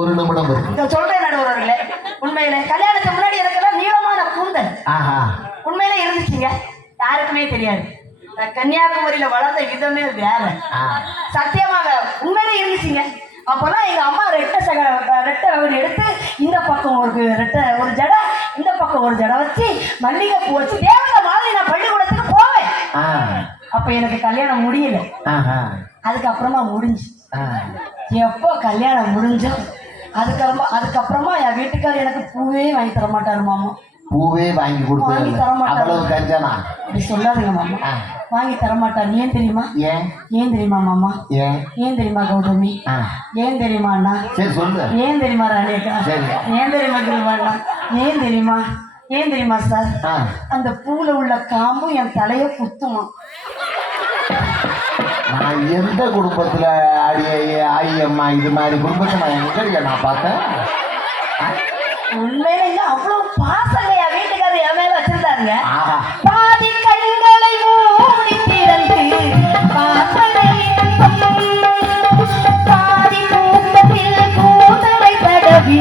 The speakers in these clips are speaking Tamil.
ஒரு நிமிடம் சொல்றேன் நடுவர்களே. உண்மையிலே கல்யாணத்துக்கு முன்னாடி எனக்கெல்லாம் நீளமான கூந்தல் உண்மையிலே இருந்துச்சுங்க. யாருக்குமே தெரியாது. கன்னியாகுமரியில வளர்ந்த விதமே வேற. சத்தியமாக உண்மையிலே இருந்துச்சுங்க. அப்பெல்லாம் எங்க அம்மா ரெட்டை எடுத்து இந்த பக்கம் ஒரு ஜடை, இந்த பக்கம் ஒரு ஜடை வச்சு மல்லிகை பூ வச்சு தேவதை மாதிரி நான் பள்ளிக்கூடத்துக்கு போவேன். அப்ப எனக்கு கல்யாணம் முடியல. அதுக்கப்புறமா முடிஞ்சு. எப்போ கல்யாணம் முடிஞ்சோ அதுக்கப்புறமா என் வீட்டுக்காரர் எனக்கு பூவே வாங்கி தர மாட்டாரு மாமா. பூவே வாங்கி தர மாட்டாரு. அப்படி சொல்லாதுங்க மாமா. வாங்கி தர மாட்டார். ஏன் தெரியுமா? ஏன் தெரியுமா மாமா? ஏன் தெரியுமா கௌதமி? ஏன் தெரியுமா அண்ணா? ஏன் தெரியுமா ராணியக்கா? ஏன் தெரியுமா தெரியுமா? ஏன் தெரியுமா? ஏன் தெரியுமா சார்? அந்த பூல உள்ள காம்பு என் தலைய குத்துமா. நான் எந்த குடும்பத்துல ஆயம்மா இது மாதிரி குடும்பத்தை நான் எங்க நான் பார்த்தேன். உண்மையில அவ்வளவு பாசங்க என் வீட்டுக்காரர் என் மேல வச்சிருந்தாருங்க. பாதி கண்களை மூடி திறந்து பாதி கூட்டத்தில் கூதலை தடவி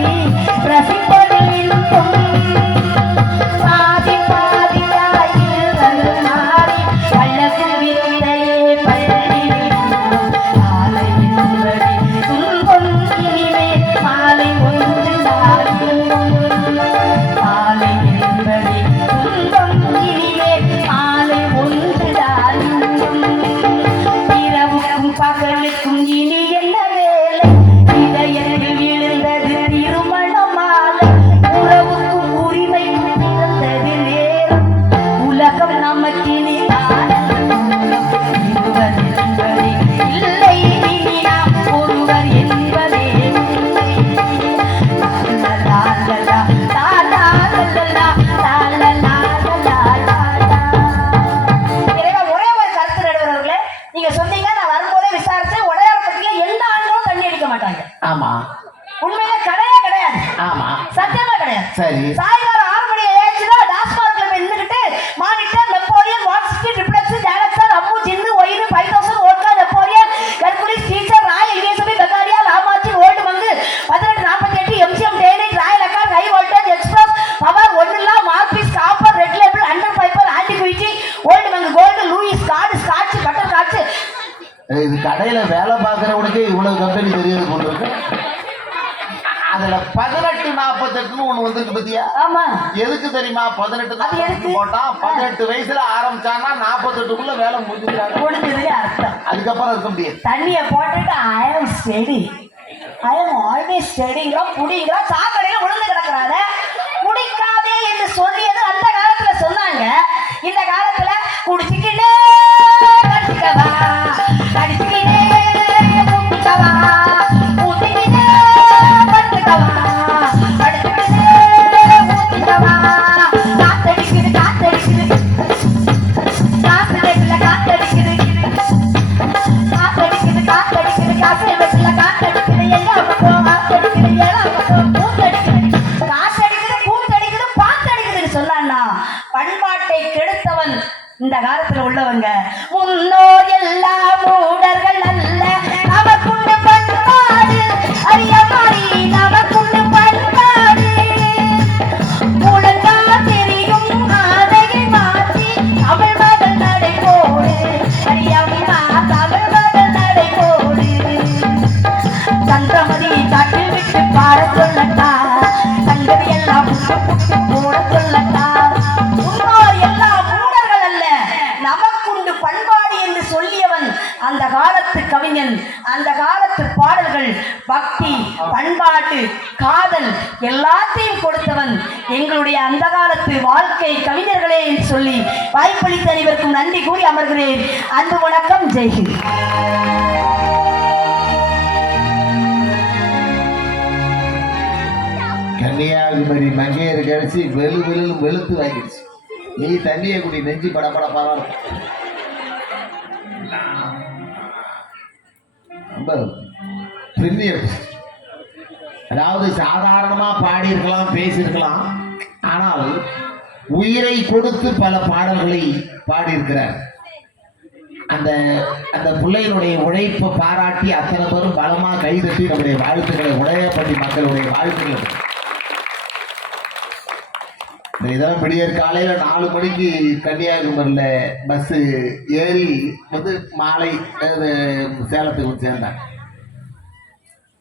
ரசிப்பதில் பாதி பாதியாயில் மாறி பள்ளத்தில் விந்தையே பள்ளி மாலை என்படி துன்பம் இனிமே மாலை ஒன்று மாலை என்படி துன்பம் இனிமே மாலை ஒன்றுதான். இரவுக்கும் பகலுக்கும் இனி என்ன வேலை? இதயத்தில் விழுந்தது திருமண மாலை. உறவுக்கும் உரிமைக்கும் பிறந்தது நேரம். உலகம் நமக்கினி இல்லை இனி நாம் ஒருவர் என்பதே. ஒரே ஒரு கருத்து நடுவர்களே, நீங்க சொன்னீங்க நான் வரும்போதே விசாரிச்சு உடையாளப்பட்டில எந்த ஆண்களும் தண்ணி அடிக்க மாட்டாங்க. ஆமா, உண்மையில கிடையாது. ஆமா, சத்தியமா கிடையாது. சரி, சாயங்காலம் 6 மணி ஆயிடுச்சுன்னா டாஸ்மார்க்ல போய் நின்றுட்டு மானிட்டர் நெப்போலியன் வாட்ஸ்கி ட்ரிப்ளெக்ஸ் ஜாலக்சர் அம்மு gin wine 5000 vodka Napoleon Hercules teacher royal USB பெகாரியா லாமாச்சி ஓல்டு மங்கு 1848 எம்சிஎம் டேனி ராயல் அக்கார் ஹை வோல்டேஜ் எக்ஸ்பிரஸ் பவர் ஒன்னுலா Morpheus copper red label hundred piper antiquity old monk gold Louis card scotch butter catch. இது கடையில வேலை பார்க்கறவனுக்கே இவ்வளவு கம்பெனி தெரியாது போல இருக்கு. அதுல 1848 ஒண்ணு வந்துருக்கு பத்தியா? ஆமா. எதுக்கு தெரியுமா? 18 போட்டா 18 வயசுல ஆரம்பிச்சானா 48க்குள்ள வேலை முடிஞ்சுது அர்த்தம். அதுக்கப்புறம் இருக்க முடியாது. தண்ணிய போட்டுட்டு ஐ அம் ஸ்டடி, ஐ அம் ஆல்வேஸ் ஸ்டடிங்கிறோம். புடிங்கிற சாக்கடையில விழுந்து கிடக்குறாரு. குடிக்காதே என்று சொல்லியது அந்த காலத்துல சொன்னாங்க. இந்த காலத்துல குடிச்சுக்கிட்டே கடிச்சுக்கவா, கடிச்சுக்கிட்டே ஊத்திக்கவா, ஊத்திக்கிட்டே படுத்துக்கவா, படுத்துக்கிட்டே ஊத்திக்கவா. காத்தடிக்குது காத்தடிக்குது காசு வெட்டில காத்தடிக்குது காத்தடிக்குது காத்தடிக்குது காசு வெட்டில காத்தடிக்குது எல்லா பக்கம் காத்தடிக்குது எல்லா பக்கம் கூத்தடிக்குது காத்தடிக்குது கூத்தடிக்குது பாத்தடிக்குதுன்னு சொல்லான்னா பண்பாட்டை கெடுத்தவன் இந்த காலத்துல உள்ளவங்க. முன்னோர் எல்லாம் மூடர்கள் அல்ல, நமக்குண்டு பண்பாடு அறிய மாறி நமக்குண்டு பண்பாடு. முழங்கா தெரியும் ஆதையை மாற்றி தமிழ் மகள் நடை போடு அறியம்மா தமிழ் மகள் நடை போடு. சந்திரமதியை காட்டி விட்டு பாட சொல்லட்டா, சங்கதி எல்லாம் போட சொல்லட்டா. முன்னோர் எல்லாம் மூடர்கள் அல்ல, நமக்குண்டு பண்பாடு என்று சொல்லியவன் அந்த காலத்து கவிஞன். அந்த காலத்து பாடல்கள் பக்தி, பண்பாட்டு, காதல் எல்லாத்தையும் கொடுத்தவன் எங்களுடைய அந்த காலத்து வாழ்க்கை கவிஞர்களே என்று சொல்லி வாய்ப்பளித்த அனைவருக்கும் நன்றி கூறி அமர்கிறேன். அன்பு வணக்கம். ஜெய்ஹிந்த். கன்னியாகுமரி மங்கையர் கழிச்சு வெளுத்து வாங்கிடுச்சு. நீ தண்ணியை குடி, நெஞ்சு படப்படப்பாதான் அதாவது சாதாரணமா பாடியிருக்கலாம், பேசியிருக்கலாம். ஆனால் உயிரை கொடுத்து பல பாடல்களை பாடியிருக்கிறார். அந்த அந்த பிள்ளையினுடைய உழைப்பை பாராட்டி அத்தனை பேரும் பலமா கைதட்டி நம்முடைய வாழ்த்துக்களை உடையப்பட்டி மக்களுடைய வாழ்த்துக்கள். இதெல்லாம் விடியற் காலையில 4 மணிக்கு கன்னியாகுமரியில பஸ் ஏறி வந்து மாலை சேலத்துக்கு சேர்ந்தாங்க.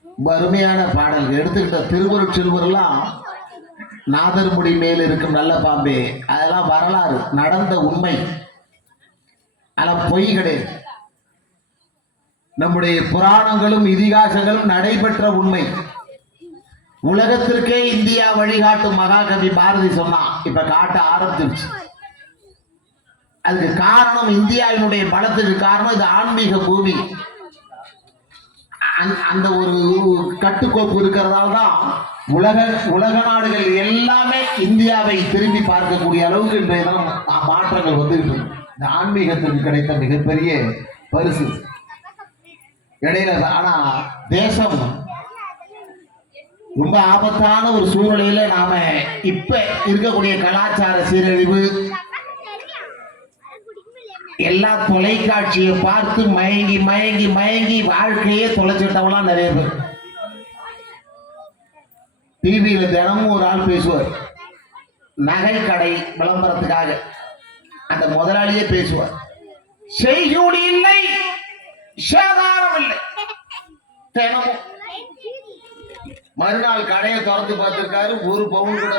ரொம்ப அருமையான பாடல்கள் எடுத்துக்கிட்ட திருவருட் செல்வரெல்லாம் நாதர்முடி மேல் இருக்கும் நல்ல பாம்பே, அதெல்லாம் வரலாறு நடந்த உண்மை, அதெல்லாம் பொய் கிடையாது. நம்முடைய புராணங்களும் இதிகாசங்களும் நடைபெற்ற உண்மை. உலகத்திற்கே இந்தியா வழிகாட்டும் மகாகவி பாரதி சொன்னான். இப்ப காட்ட ஆரம்பிச்சிருச்சு. அதுக்கு காரணம் இந்தியாவினுடைய பலத்துக்கு காரணம் இது ஆன்மீக பூமி. அந்த ஒரு கட்டுக்கோப்பு இருக்கிறதால தான் உலக நாடுகள் எல்லாமே இந்தியாவை திரும்பி பார்க்கக்கூடிய அளவுக்கு இன்றைய தினம் மாற்றங்கள் வந்துகிட்டு இருக்கு. இந்த ஆன்மீகத்துக்கு கிடைத்த மிகப்பெரிய பரிசு. இடையில ஆனா தேசம் ரொம்ப ஆபத்தான ஒரு சூழ்நிலையில நாம இப்ப இருக்கக்கூடிய கலாச்சார சீரழிவு, எல்லா தொலைக்காட்சியை பார்த்து மயங்கி மயங்கி மயங்கி வாழ்க்கையே தொலைச்சிட்டவங்களாம் நிறைய பேர். டிவியில தினமும் ஒரு ஆள் பேசுவார், நகை கடை விளம்பரத்துக்காக அந்த முதலாளியே பேசுவார், செய்கூலி இல்லை, சேதாரம் இல்லை. தினமும் மறுநாள் கடையை திறந்து பார்த்திருக்காரு, ஒரு பவுன் கூட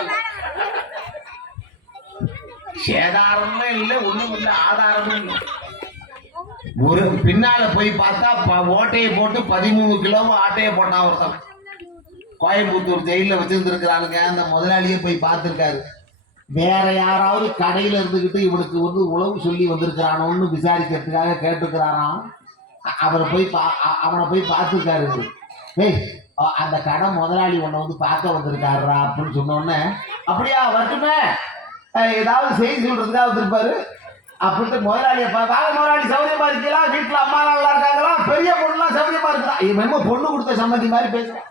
சேதாரமே இல்லை, ஒண்ணும் இல்லை, ஆதாரமும் இல்லை. ஒரு பின்னால போய் பார்த்தா ஓட்டையை போட்டு 13 கிலோவும் ஆட்டையை போட்டான் ஒருத்தன். கோயம்புத்தூர் ஜெயில வச்சிருந்துருக்கிறானுங்க. அந்த முதலாளியே போய் பார்த்திருக்காரு. வேற யாராவது கடையில இருந்துகிட்டு இவனுக்கு வந்து உழவு சொல்லி வந்திருக்கிறானோன்னு விசாரிக்கிறதுக்காக கேட்டுக்கிறாராம். அவரை போய் அவனை போய் பார்த்துருக்காரு. ஏய், அந்த கடை முதலாளி உன்னை வந்து பார்க்க வந்திருக்காருடா அப்படின்னு சொன்னோடனே, அப்படியா வரட்டுமே, ஏதாவது செய்தி சொல்றதுக்காக வந்திருப்பாரு அப்படின்ட்டு முதலாளியை முதலாளி சௌரியமா இருக்கலாம், வீட்டுல அம்மா நல்லா இருக்காங்களா, பெரிய பொண்ணுலாம் சௌரியமா இருக்கலாம், இவன் பொண்ணு கொடுத்த சம்மதி மாதிரி பேசுறேன்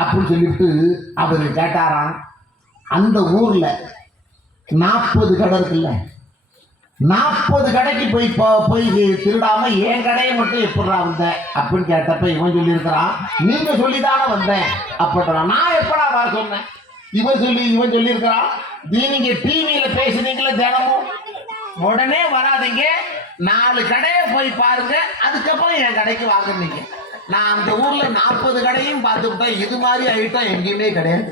அப்படின்னு சொல்லிட்டு அவரு கேட்டாராம். அந்த ஊர்ல 40 கடை இருக்குல்ல, 40 கடைக்கு போய் திருடாம என் கடையை மட்டும் எப்படா வந்தேன் அப்படின்னு கேட்டப்ப இவன் சொல்லியிருக்கிறான், நீங்க சொல்லிதானே வந்தேன் அப்படின்றான். நான் எப்படா வர சொன்னேன்? இவன் சொல்லியிருக்கிறான், நீங்க டிவியில பேசுனீங்களே தினமும், உடனே வராதிங்க, 4 கடையை போய் பாருங்க, அதுக்கப்புறம் என் கடைக்கு வாங்குறீங்க. நான் அந்த ஊர்ல 40 கடையும் பார்த்துக்கிட்டேன், இது மாதிரி ஐட்டம் எங்கேயுமே கிடையாது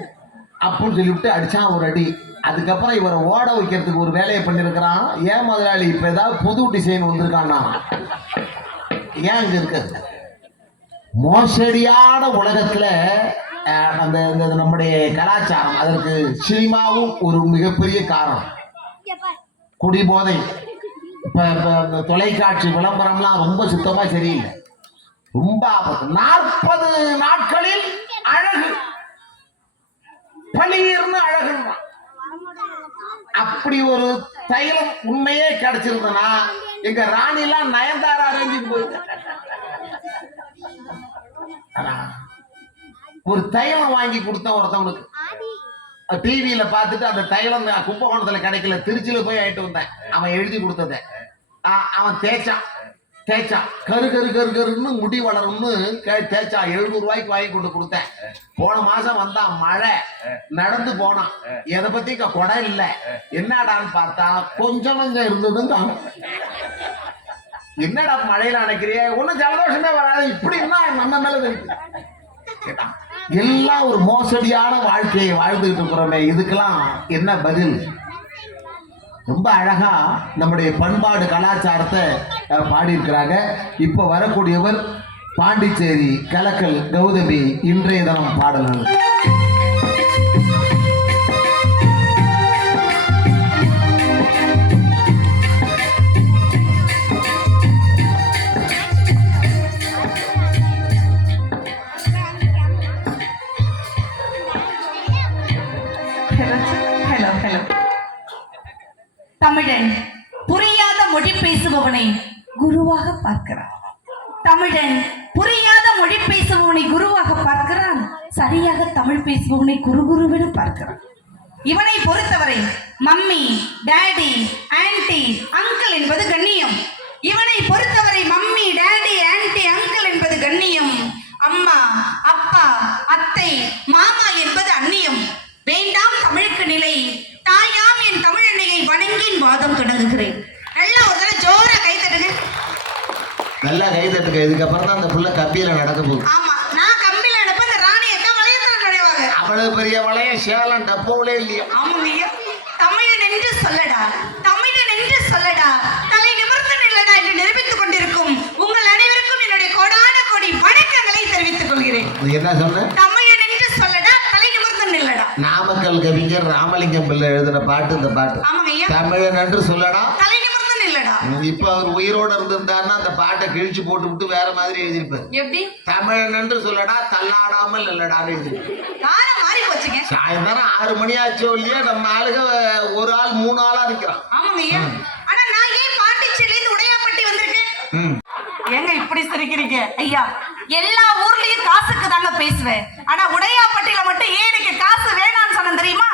அப்படின்னு சொல்லிவிட்டு அடிச்சான் ஒரு அடி. அதுக்கப்புறம் இவரை ஓட வைக்கிறதுக்கு ஒரு வேலையை பண்ணிருக்கிறான். ஏன் முதலாளி இப்ப ஏதாவது புது டிசைன் வந்திருக்கான்னா, ஏன் இங்க இருக்கு மோசடியான உலகத்துல அந்த நம்முடைய கலாச்சாரம், அதற்கு சினிமாவும் ஒரு மிகப்பெரிய காரணம். குடிபோதை, இப்ப தொலைக்காட்சி விளம்பரம்லாம் ரொம்ப சுத்தமா சரியில்லை, ரொம்ப ஆபத்து. 40 நாட்களில் அழகு, பளீர்னு அழகு. அப்படி ஒரு தைலம் உண்மையே கிடைச்சிருந்தனா எங்க ராணிலாம் நயன்தாரா அரேஞ்சுக்கு போயிட்டு ஒரு தைலம் வாங்கி கொடுத்த ஒருத்தவனுக்கு டிவியில பார்த்துட்டு அந்த தைலம் கும்பகோணத்துல கிடைக்கல, திருச்சியில போய் ஆயிட்டு வந்தேன். அவன் எழுதி கொடுத்தத அவன் தேய்ச்சான் கரு கரு கரு கருன்னு முடி வளரும்னு தேய்ச்சான். 700 ரூபாய்க்கு வாங்கி கொண்டு கொடுத்தேன். போன மாசம் வந்தான், மழை, நடந்து போனான், எதை பத்தி கொடை இல்லை. என்னடான்னு பார்த்தா கொஞ்சம் இருந்ததுன்னு என்னடா மழையில நினைக்கிறிய, ஒன்னும் ஜலதோஷமே வராது, இப்படின்னா நம்ம மேல கேட்டான். எல்லாம் ஒரு மோசடியான வாழ்க்கையை வாழ்ந்துகிட்டு இருக்கிறோமே, இதுக்கெல்லாம் என்ன பதில்? ரொம்ப அழகா நம்முடைய பண்பாடு கலாச்சாரத்தை பாடியிருக்கிறாங்க. இப்ப வரக்கூடியவர் பாண்டிச்சேரி கலக்கல் கௌதமி இன்றைய தினம் பாடல்கள். தமிழன் புரியாத மொழி பேசுபவனை குருவாக பார்க்கிறான். தமிழன் புரியாத மொழி பேசுபவனை குருவாக பார்க்கிறான். சரியாக தமிழ் பேசுபவனை குருகுருவென பார்க்கிறான். இவனை பொறுத்தவரை மம்மி, டாடி, ஆன்ட்டி, அங்கிள் என்பது கண்ணியம். இவனை பொறுத்தவரை மம்மி, டாடி, ஆன்ட்டி, அங்கிள் என்பது கண்ணியம். அம்மா, அப்பா, அத்தை, மாமா என்பது அந்நியம். வேண்டாம் தமிழுக்கு நிலை, தாயாம் என் தமிழன்னையை வணங்கின் வாதம் தொடங்குகிறேன். நல்லா ஒரு தடவை ஜோரா கை தட்டுங்க. நல்லா கை தட்டுங்க. இதுக்கப்புறம் தான் அந்த புள்ள கம்பியில நடக்க போகுது. ஆமா, நான் கம்பியில அனுப்ப இந்த ராணி அக்கா வளையத்துல நுழைவாங்க. அவ்வளவு பெரிய வளைய சேலம் டப்போலே இல்லையா? ஆமாங்க. தமிழன் என்று சொல்லடா, தமிழன் என்று சொல்லடா, தலை நிமிர்ந்து நில்லடா என்று நிரூபித்துக் கொண்டிருக்கும் உங்கள் அனைவருக்கும் என்னுடைய கோடான கோடி வணக்கங்களை தெரிவித்துக் கொள்கிறேன். என்ன சொன்ன? தமிழன் என்று சொல்லடா, தலை நிமிர்ந்து நில்லடா. நாமக்கல் கவிஞர் ராமலிங்கம் பிள்ளை எழுதின பாட்டு இந்த பாட்டு. ஆமாங்க ஐயா. தமிழன் என்று சொல்லடா, தலை நிமிர்ந்து நில்லடா. இப்ப அவர் உயிரோட இருந்திருந்தாருன்னா அந்த பாட்டை கிழிச்சு போட்டு விட்டு வேற மாதிரி எழுதியிருப்பார். எப்படி? தமிழன் என்று சொல்லடா, தள்ளாடாமல் இல்லடான்னு எழுதியிருப்பார். காலம் மாறி போச்சுங்க. சாயந்தரம் 6 மணி ஆச்சோ இல்லையா, நம்ம ஆளுக ஒரு ஆள் 3 ஆளா இருக்கிறான். ஆமாங்க ஐயா. ஆனா நான் ஏன் பாண்டிச்சேரியில இருந்து உடையாப்பட்டி வந்திருக்கேன்? ஏங்க இப்படி சிரிக்கிறீங்க ஐயா? எல்லா ஊர்லயும் காசுக்கு தாங்க பேசுவேன். ஆனா உடையாப்பட்டியில மட்டும் ஏன் எனக்கு காசு வேணாம்னு சொன்னேன் தெரியுமா?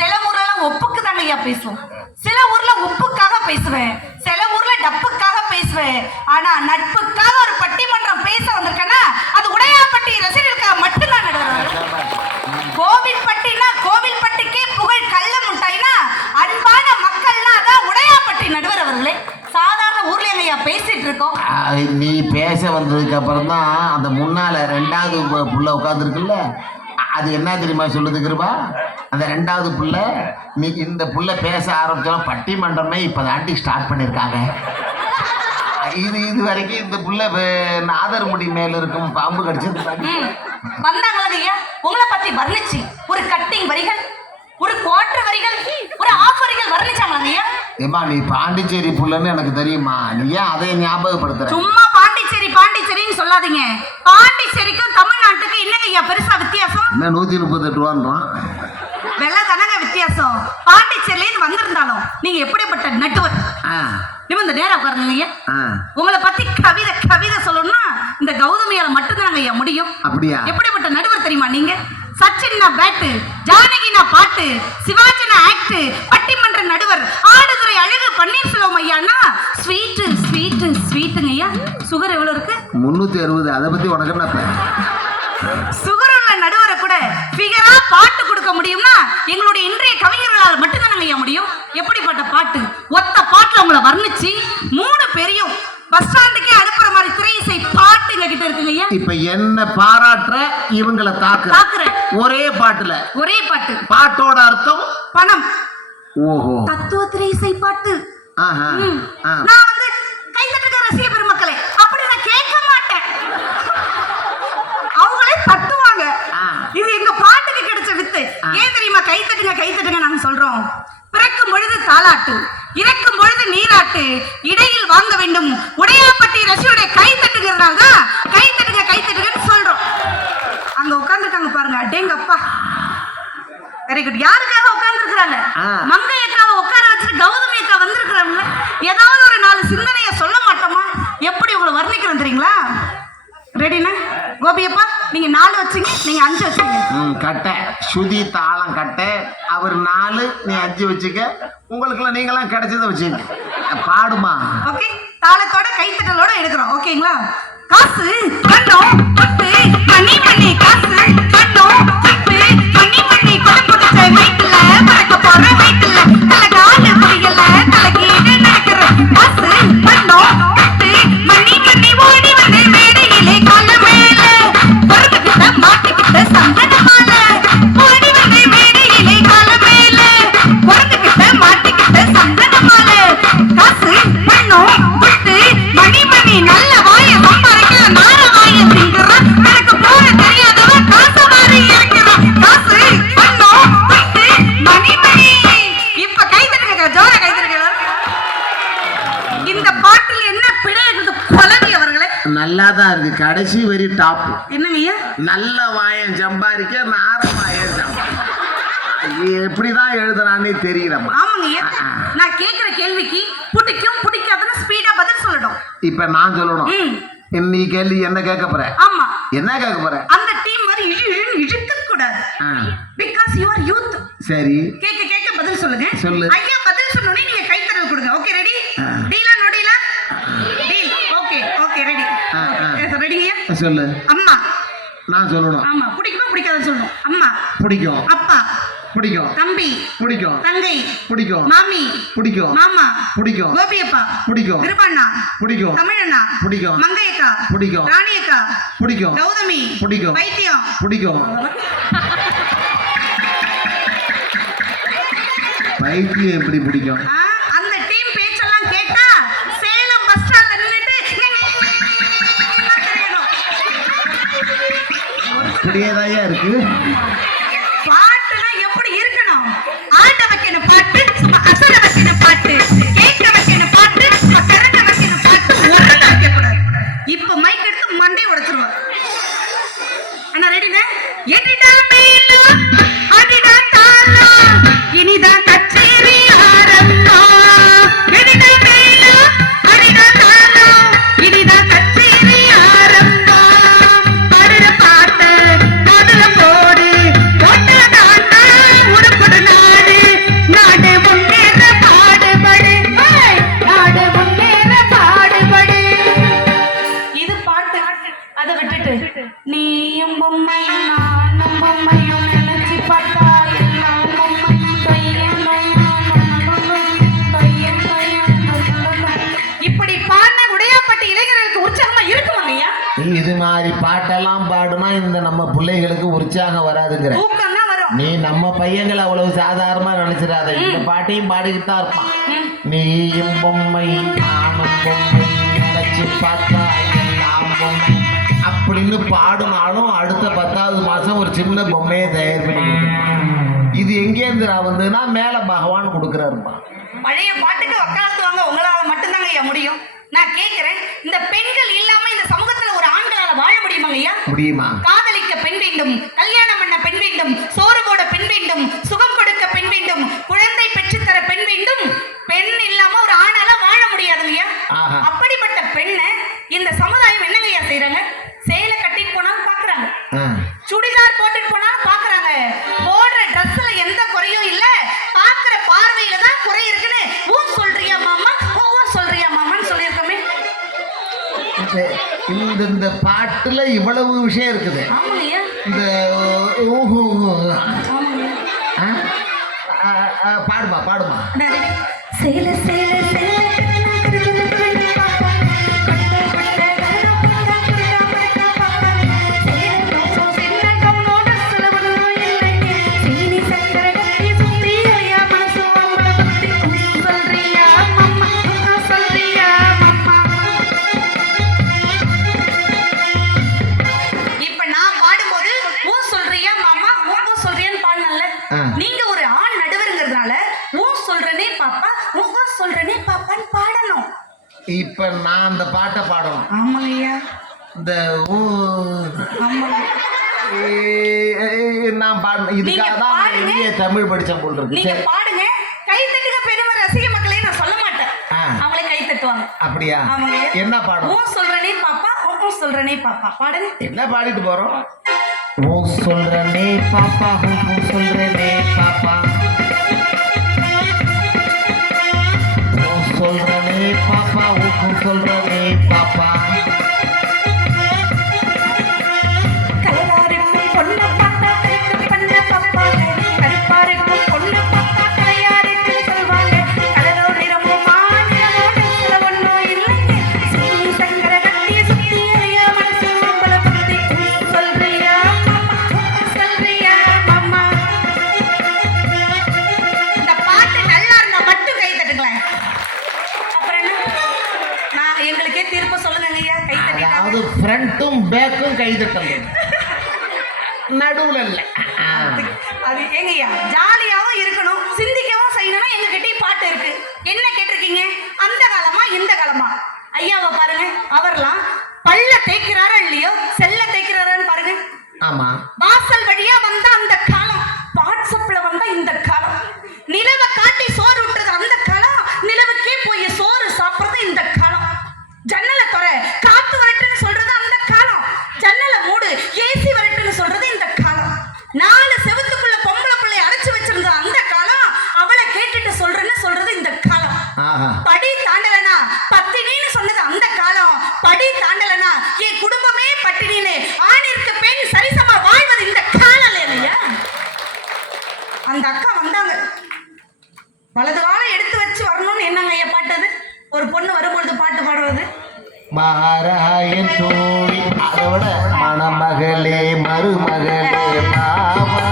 சில ஊர்ல எல்லாம் ஒப்புக்கு தாங்க ஐயா பேசுவோம். சில ஊர்ல உப்புக்காக பேசுவேன், சில ஊர்ல டப்புக்காக பேசுவேன். ஆனா நட்புக்காக ஒரு பட்டிமன்றம் பேச வந்திருக்கேன்னா அது உடையாப்பட்டி ரசிகர்களுக்காக மட்டும்தான் நடுவாங்க. கோவில்பட்டினா கோவில்பட்டிக்கே புகழ் கள்ள முட்டாய்னா அன்பான மக்கள்னா அதான் உடையாப்பட்டி நடுவர் அவர்களே. சாதாரண ஊர்ல எங்கய்யா பேசிட்டு இருக்கோம். நீ பேச வந்ததுக்கு அப்புறம் தான் அந்த முன்னால 2வது புள்ள உட்காந்துருக்குல்ல, அது என்ன தெரியுமா சொல்லுதுக்குருப்பா? அந்த 2வது புள்ள நீ இந்த புள்ள பேச ஆரம்பிச்சோம் பட்டிமன்றமே இப்போ தாண்டி ஸ்டார்ட் பண்ணியிருக்காங்க. இது வரைக்கும் இந்த புள்ள நாதர்முடி மேல இருக்கும் பாம்பு கடிச்சது வந்தாங்களா ஐயா? உங்களை பத்தி வர்ணிச்சு ஒரு கட்டிங் வரிகள், ஒரு குவார்டர் வரிகள், ஒரு ஆஃப் வரிகள் வர்ணிச்சாங்களா ஐயா? ஏமா நீ பாண்டிச்சேரி புள்ளன்னு எனக்கு தெரியுமா, நீ ஏன் அதை ஞாபகப்படுத்துற? சும்மா பாண்டிச்சேரி பாண்டிச்சேரின்னு சொல்லாதீங்க. பாண்டிச்சேரிக்கும் தமிழ்நாட்டுக்கு என்னங்க ஐயா பெருசா வித்தியாசம்? என்ன 138 ரூபான்றான். வெள்ள தானங்க வித்தியாசம். பாண்டிச்சேரியிலேருந்து வந்திருந்தாலும் நீங்க எப்படிப்பட்ட நட்டுவர்? நிமிர்ந்து நேரா உட்காருங்க ஐயா. உங்களை பத்தி கவிதை சொல்லணும்னா இந்த கௌதமியால மட்டும்தான் ஐயா முடியும். அப்படியா? எப்படிப்பட்ட நடுவர் தெரியுமா நீங்க? சச்சின்னா பேட்டு, ஜானகினா பாட்டு, சிவாஜினா ஆக்ட், பட்டிமன்ற நடுவர், ஆடுதுறை அழகு பன்னீர்செல்வம் ஐயானா ஸ்வீட்டு ஸ்வீட்டு ஸ்வீட்டுங்க ஐயா. சுகர் எவ்வளவு இருக்கு? 360. அதை பத்தி உனக்கு என்ன? சுகர் உள்ள நடுவரை கூட ஃபிகரா பாட்டு கொடுக்க முடியும்னா எங்களுடைய இன்றைய கவிஞர்களால் மட்டும்தான் ஐயா முடியும். எப்படிப்பட்ட பாட்டு! ஒத்த பாட்டுல உங்களை வர்ணிச்சு 3 பேரையும் பஸ் ஸ்டாண்டுக்கே அனுப்புற மாதிரி திரை இசை பாட்டு எங்க கிட்ட இருக்குங்க ஐயா. இப்ப என்ன பாராட்டுற, இவங்களை தாக்குற ஒரே பாட்டுல ஒரே பாட்டு. பாட்டோட அர்த்தம் பணம். ஓஹோ, தத்துவ திரை இசை பாட்டு. நான் நான் கை தட்டுங்க ரசிக பெருமக்களே, அப்படி நான் கேட்க மாட்டேன். அவங்களே தட்டுவாங்க. இது எங்க பாட்டுக்கு கிடைச்ச வித்து. ஏன் தெரியுமா கை தட்டுங்க நாங்க சொல்றோம்? பிறக்கும் பொழுது தாலாட்டு, இறக்கும் பொழுது நீராட்டு, இடையில் வாங்க வேண்டும் உடையாப்பட்டி ரசியுடைய கை தட்டுகிறதுனால தான் கை தட்டுங்கன்னு சொல்றோம். அங்க உட்கார்ந்துருக்காங்க பாருங்க, அடேங்கப்பா, வெரி குட். யாருக்காக உட்கார்ந்து இருக்கிறாங்க? மங்கை அக்காவை உட்கார வச்சுட்டு கௌதமி அக்கா வந்திருக்கிறாங்க. ஏதாவது ஒரு 4 சிந்தனையை சொல்ல மாட்டோமா? எப்படி உங்களை வர்ணிக்கிறோம் தெரியுங்களா? ரெடினா கோபியப்பா, நீங்க 4 வச்சுங்க, நீங்க 5 வச்சுங்க. கட்ட சுதி தாளம் கட்ட, அவர் 4 நீ 5 வச்சுக்க. உங்களுக்குலாம் நீங்களாம் கிடைச்சதை வச்சுங்க. பாடுமா? ஓகே, தாளத்தோட கைத்தட்டலோட எடுக்கிறோம். ஓகேங்களா? காசு கண்ணோம் பட்டு மணி மணி, காசு கண்ணோம் பட்டு மணி மணி, கொடுப்புடிச்ச வீட்டுல பறக்க போற வீட்டுல தலகால முடியல தலகீடு நடக்கிற. காசு கண்ணோம் பட்டு மணி மணி, ஓடி வந்து மேடையிலே கால மேல பொறுத்துக்கிட்ட மாட்டிக்கிட்ட சந்தன மாலை, ஓடி வந்து மேடையிலே கால மேல பொறுத்துக்கிட்ட மாட்டிக்கிட்ட சந்தன மாலை. காசு கண்ணோம் பட்டு மணி மணி, நல்ல வாய சம்பாதிக்கிற நார வாய திங்குற, எனக்கு போற தெரியாதவ காசு மாறி இருக்கிற. காசு கண்ணோம் பட்டு மணி மணி. இப்ப கை தட்டுங்க, ஜோர கை தட்டுங்க. இந்த பாட்டில் என்ன பிழை இருக்குது பழனி அவர்களே? நல்லாதான் இருக்கு. கடைசி வரி டாப். என்னங்க ஐயா? நல்ல வாயன் சம்பாதிக்க நார வாயன் எப்படிதான் எழுதுறானே தெரியலம்மா. ஆமாங்க ஐயா. நான் கேக்குற கேள்விக்கு பிடிக்கும் பிடிக்காதுன்னு ஸ்பீடா பதில் சொல்லணும். இப்ப நான் சொல்லணும். நீ கேள்வி என்ன கேட்க போற? ஆமா. என்ன கேட்க போற? அந்த டீம் மாதிரி இழுக்க கூடாது. Because you are youth. சரி, கேட்க கேட்க பதில் சொல்லுங்க. சொல்லு. ஐயா பதில் சொன்னோனே நீங்க கைத்தறல் கொடுங்க. Okay ready? டீலா நோ டீலா? டீல். Okay okay ready. ரெடியா? சொல்லு. அம்மா. நான் சொல்லணும். ஆமா, பிடிக்குமா பிடிக்காதுன்னு சொல்லணும். அம்மா பிடிக்கும். அப்பா பிடிக்கும். தம்பி பிடிக்கும். தங்கை பிடிக்கும். மாமி பிடிக்கும். மாமா பிடிக்கும். கோபியப்பா பிடிக்கும். கிருபண்ணா பிடிக்கும். தமிழண்ணா பிடிக்கும். மங்கையக்கா பிடிக்கும். ராணியக்கா பிடிக்கும். கௌதமி பிடிக்கும். வைத்தியம் பிடிக்கும். பைத்தியம் எப்படி பிடிக்கும்? அந்த டீம் பேச்செல்லாம் கேட்டா சேலம் பஸ் ஸ்டாண்ட்ல நின்னுட்டு இப்படியேதாயா இருக்கு. பாட்டுனா எப்படி இருக்கணும்? ஆட்ட வைக்கணும் பாட்டு, அசர வைக்கணும் பாட்டு, கேட்க வைக்கணும் பாட்டு, கரண்ட வைக்கணும் பாட்டு, ஒரே வைக்க கூடாது. இப்ப மைக் எடுத்து மண்டை உடைச்சிருவார். அண்ணா ரெடிங்க? எடிடா மேலா அடிடா தாளா இனிதான் கச்சேரி ஆரம்பம். எடிடா மேலா அடிடா தாளா இனிதான் கச்சேரி ஆரம்பம். பாடுற பாட்டு காதுல போடு, போட்டதாண்டா உருப்படு நாடு. நாடு முன்னேற பாடுபடு, நாடு முன்னேற பாடுபடு. இது பாட்டு. அதை விட்டுட்டு நீயும் பொம்மையும் நானும் பொம்மையும் நினைச்சு பார்த்தா எல்லாம் பொம்மையும் பையன் இப்படி பாடின உடையாப்பட்ட இளைஞர்களுக்கு உற்சாகமா இருக்குமாங்க ஐயா? இது மாதிரி பாட்டெல்லாம் பாடுனா இந்த நம்ம பிள்ளைகளுக்கு உற்சாகம் வராதுங்கிற. தூக்கம் தான் வரும். நீ நம்ம பையங்களை அவ்வளவு சாதாரணமா நினைச்சிடாத. இந்த பாட்டையும் பாடிக்கிட்டு தான் இருப்பான். நீயும் பொம்மை நானும் பொம்மை நினைச்சு பார்த்தா எல்லாம் பொம்மை அப்படின்னு பாடினாலும் அடுத்த 10வது மாசம் ஒரு சின்ன பொம்மையை தயார் பண்ணி கொடுத்துருப்பான். இது எங்கேருந்து நான் வந்ததுன்னா மேல பகவான் கொடுக்குறாருப்பா. பழைய பாட்டுக்கு வக்காலத்து வாங்க உங்களால மட்டும்தாங்க ஐயா முடியும். நான் கேட்கிறேன், இந்த பெண்கள் இல்லாம இந்த சமூகத்துல ஒரு ஆண்களால வாழ முடியுமாங்க ஐயா? முடியுமா? காதலிக்க பெண் வேண்டும், கல்யாணம் பண்ண பெண் வேண்டும், சோறு போட பெண் வேண்டும், சுகம் கொடுக்க பெண் வேண்டும், குழந்தை பெற்றுத்தர பெண் வேண்டும். பெண் இல்லாம ஒரு ஆணால வாழ முடியாதுங்க. அப்படிப்பட்ட பெண்ணை இந்த சமுதாயம் என்னங்க ஐயா செய்யறாங்க? சேலை கட்டிட்டு போனாலும் பாக்குறாங்க, சுடிதார் போட்டுட்டு போனாலும் பாக்குறாங்க, போடுற ட்ரெஸ்ல எந்த குறையும் இல்ல, பாக்குற பார்வையில தான் குறை இருக்குன்னு சொல்றியா மாமா, சொல்றியா மாமான்னு சொல்லியிருக்கோமே. இந்த பாட்டுல இவ்வளவு விஷயம் இருக்குது. ஆமாங்கய்யா. இந்த பாடுமா பாடுமா. சேல சேல சேல நீங்க ஒரு ஆண் நடுவருங்கிறதுனால சொல்றனே பாப்பா சொல்றனே பாப்பான்னு பாடணும். இப்ப நான் அந்த பாட்டை பாடணும். ஆமாங்கய்யா. இந்த நான் பாடணும். இதுக்காக தான் இந்திய தமிழ் படிச்சேன் போல் இருக்கு. நீங்க பாடுங்க, கை தட்டுங்க பெருமை ரசிக மக்களே. நான் சொல்ல மாட்டேன், அவங்களே கை தட்டுவாங்க. அப்படியா? என்ன பாடணும்? சொல்றனே பாப்பா சொல்றனே பாப்பா பாடுங்க. என்ன பாடிட்டு போறோம்? சொல்றனே பாப்பா சொல்றனே பாப்பா சொல்றனே பாப்பா சொல்றனே பாப்பா கலவாருக்கும் பொண்ணு பார்த்தா கருக்கு பண்ண பாப்பா, கருப்பாருக்கும் பொண்ணு பார்த்தா கலையாருக்கு சொல்வாங்க. கலரோ நிறமோ மாநிலமோட சில ஒன்றும் இல்லைங்க. சீனி சங்கர கட்டி சுத்தி அறியா மனசு உங்களை பத்தி சொல்றியா சொல்றியா மாமா. இந்த பாட்டு நல்லா இருந்தா மட்டும் கை தட்டுங்களேன். அப்புறம் என்ன, நான் எங்களுக்கே தீர்ப்பு சொல்லுங்க ஐயா. கை தட்டிட்டா அதாவது ஃப்ரண்ட்டும் பேக்கும் கை தட்டணும், நடுவுல இல்ல. அது எங்கய்யா ஜாலியாவும் இருக்கணும், சிந்திக்கவும் செய்யணும்னா எங்க கிட்டே பாட்டு இருக்கு. என்ன கேட்டிருக்கீங்க? அந்த காலமா இந்த காலமா? ஐயாவை பாருங்க, அவர்லாம் பல்ல தேய்க்கிறாரா இல்லையோ செல்ல தேய்க்கிறாரான்னு பாருங்க. ஆமா, வாசல் வழியா வந்த அந்த காலம், வாட்ஸ்அப்ல வந்த இந்த காலம், நிலவை காட்டி சோறு விட்டுறது அந்த காலம், நிலவுக்கே போய் சோறு சாப்பிடுறது இந்த காலம், ஜன்னலை துறை காத்து வரட்டுன்னு சொல்றது அந்த காலம், ஜன்னலை மூடு ஏசி வரட்டுன்னு வலது காலை எடுத்து வச்சு வரணும்னு என்னங்க ஐயா பாட்டது? ஒரு பொண்ணு வரும்பொழுது பாட்டு பாடுறது. மாராயன் தோழி அதோட மணமகளே மருமகளே பாவா.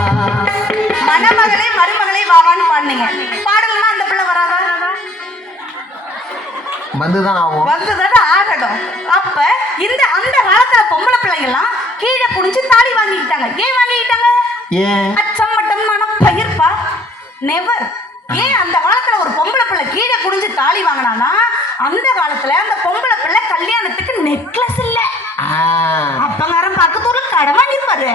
மணமகளே மருமகளே வாவான்னு பாடுனீங்க. பாடலன்னா அந்த பிள்ளை வராதா? வந்துதான் ஆகும். வந்துதானே ஆகட்டும். அப்ப அந்த காலத்துல பொம்பளை பிள்ளைங்க எல்லாம் கீழே குடிச்சு தாலி வாங்கிக்கிட்டாங்க. ஏன் வாங்கிக்கிட்டாங்க? ஏன்? அச்சம் மட்டும் மனம் பகிர்ப்பா நெவர். ஏன் அந்த காலத்துல ஒரு பொம்பளை பிள்ளை கீழே குடிஞ்சு தாலி வாங்கினானா, அந்த காலத்துல அந்த பொம்பளை பிள்ளை கல்யாணத்துக்கு நெக்லஸ் இல்ல, அப்பங்காரன் பக்கத்தூர்ல கடன் வாங்கிருப்பாரு.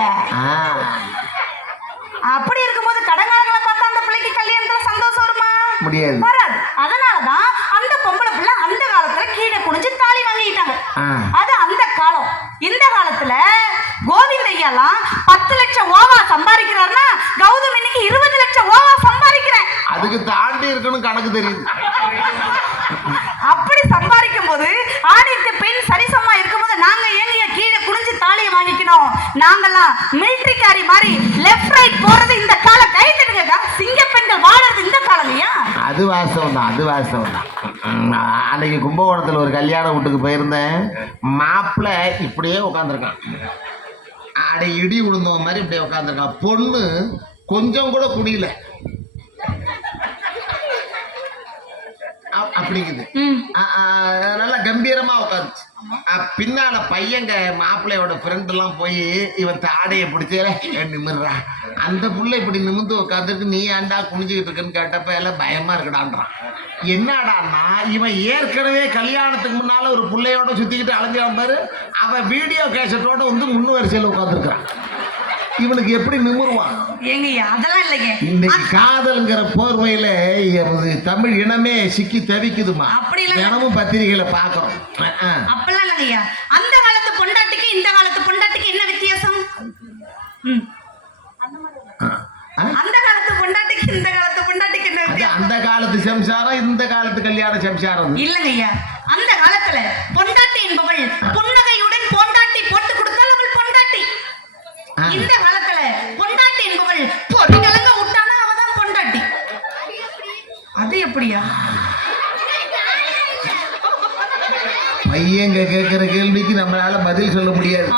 அப்படி இருக்கும்போது கடங்காரங்களை பார்த்தா அந்த பிள்ளைக்கு கல்யாணத்துல சந்தோஷம் வருமா? முடியாது, வராது. அதனாலதான் அந்த பொம்பளை பிள்ளை அந்த காலத்துல கீழே குடிஞ்சு தாலி வாங்கிட்டாங்க. அது அந்த காலம். இந்த காலத்துல கோவிந்தையெல்லாம் 10 லட்சம் ஓவா சம்பாதிக்கிறாருன்னா கௌதம் இன்னைக்கு 20 லட்சம் ஓவா சம்பாதிக்கிறேன். அதுக்கு தாண்டி இருக்கணும் கணக்கு தெரியுது. அப்படி சம்பாதிக்கும் போது ஆணிக்கு பெண் சரிசமா இருக்கும்போது நாங்க ஏங்க கீழே குனிஞ்சு தாலியை வாங்கிக்கணும்? நாங்கெல்லாம் மிலிட்டரிக்காரி மாதிரி லெஃப்ட் ரைட் போறது இந்த கால கை தட்டுங்க. சிங்க பெண்கள் வாழறது இந்த காலங்கய்யா. அது வாஸ்தவம் தான், அது வாஸ்தவம் தான். அன்னைக்கு கும்பகோணத்தில் ஒரு கல்யாண வீட்டுக்கு போயிருந்தேன். மாப்பிள்ளை இப்படியே உட்காந்துருக்கான், அடை இடி விழுந்த மாதிரி இப்படியே உட்காந்துருக்கான். பொண்ணு கொஞ்சம் கூட குடியல, அப்படிங்குது. நல்லா கம்பீரமா உட்காந்துச்சு. பின்னால பையங்க மாப்பிள்ளையோட ஃப்ரெண்ட் எல்லாம் போய் இவன் தாடையை பிடிச்சே நிமிர்றா, அந்த புள்ள இப்படி நிமிர்ந்து உட்காந்துருக்கு, நீ ஏன்டா குனிஞ்சுக்கிட்டு இருக்குன்னு கேட்டப்ப எல்லாம் பயமா இருக்குடான்றான். என்னடான்னா இவன் ஏற்கனவே கல்யாணத்துக்கு முன்னால ஒரு பிள்ளையோட சுத்திக்கிட்டு அலைஞ்சான் பாரு, அவன் வீடியோ கேசட்டோட வந்து முன்னு வரிசையில் உட்காந்துருக்கான். இவனுக்கு எப்படி நிமிருவான்? அதெல்லாம் இல்லைங்க. இன்னைக்கு காதல்ங்கிற போர்வையில தமிழ் இனமே சிக்கி தவிக்குதுமா. தினமும் பத்திரிகையில பாக்குறோம். அப்படிலாம் இல்லையா? அந்த காலத்து பொண்டாட்டிக்கு இந்த காலத்து பொண்டாட்டிக்கு என்ன வித்தியாசம்? அந்த காலத்து பொண்டாட்டிக்கு இந்த காலத்து பொண்டாட்டிக்கு என்ன வித்தியாசம்? அந்த காலத்து சம்சாரம் இந்த காலத்து கல்யாண சம்சாரம் இல்லைங்கய்யா. அந்த காலத்துல பொண்டாட்டி என்பவள் புன்னகையுடன் பொண்டாட்டி போட்டு கொடுத்தால் அவள் பொண்டாட்டி. இந்த காலத்துல பொண்டாட்டி என்பவள் பொறி கலங்க விட்டானா அவதான் பொண்டாட்டி. அது எப்படியா? பையங்க கேட்கிற கேள்விக்கு நம்மளால பதில் சொல்ல முடியாது.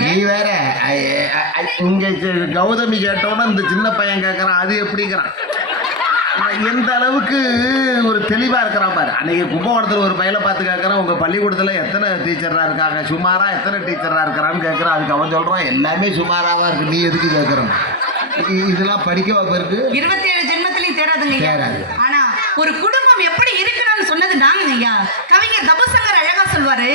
நீ வேற இங்க கௌதமி கேட்டோன்னா இந்த சின்ன பையன் கேட்கறான், அது எப்படிங்கிறான். எந்த அளவுக்கு ஒரு தெளிவா இருக்கிறான் பாரு. அன்னைக்கு கும்பகோணத்தில் ஒரு பையனை பார்த்து கேட்கறான், உங்க பள்ளிக்கூடத்துல எத்தனை டீச்சரா இருக்காங்க, சுமாரா எத்தனை டீச்சரா இருக்கிறான்னு கேட்கறான். அதுக்கு அவன் சொல்றான், எல்லாமே சுமாராவா இருக்கு, நீ எதுக்கு கேட்கறான்? இதெல்லாம் படிக்க வைப்பதற்கு 27 ஜென்மத்திலையும் தேராது. ஆனா ஒரு குடும்பம் எப்படி இருக்கணும்னு சொன்னது நாங்க ஐயா. கவிஞர் தபுசங்கர் அழகா சொல்வாரு,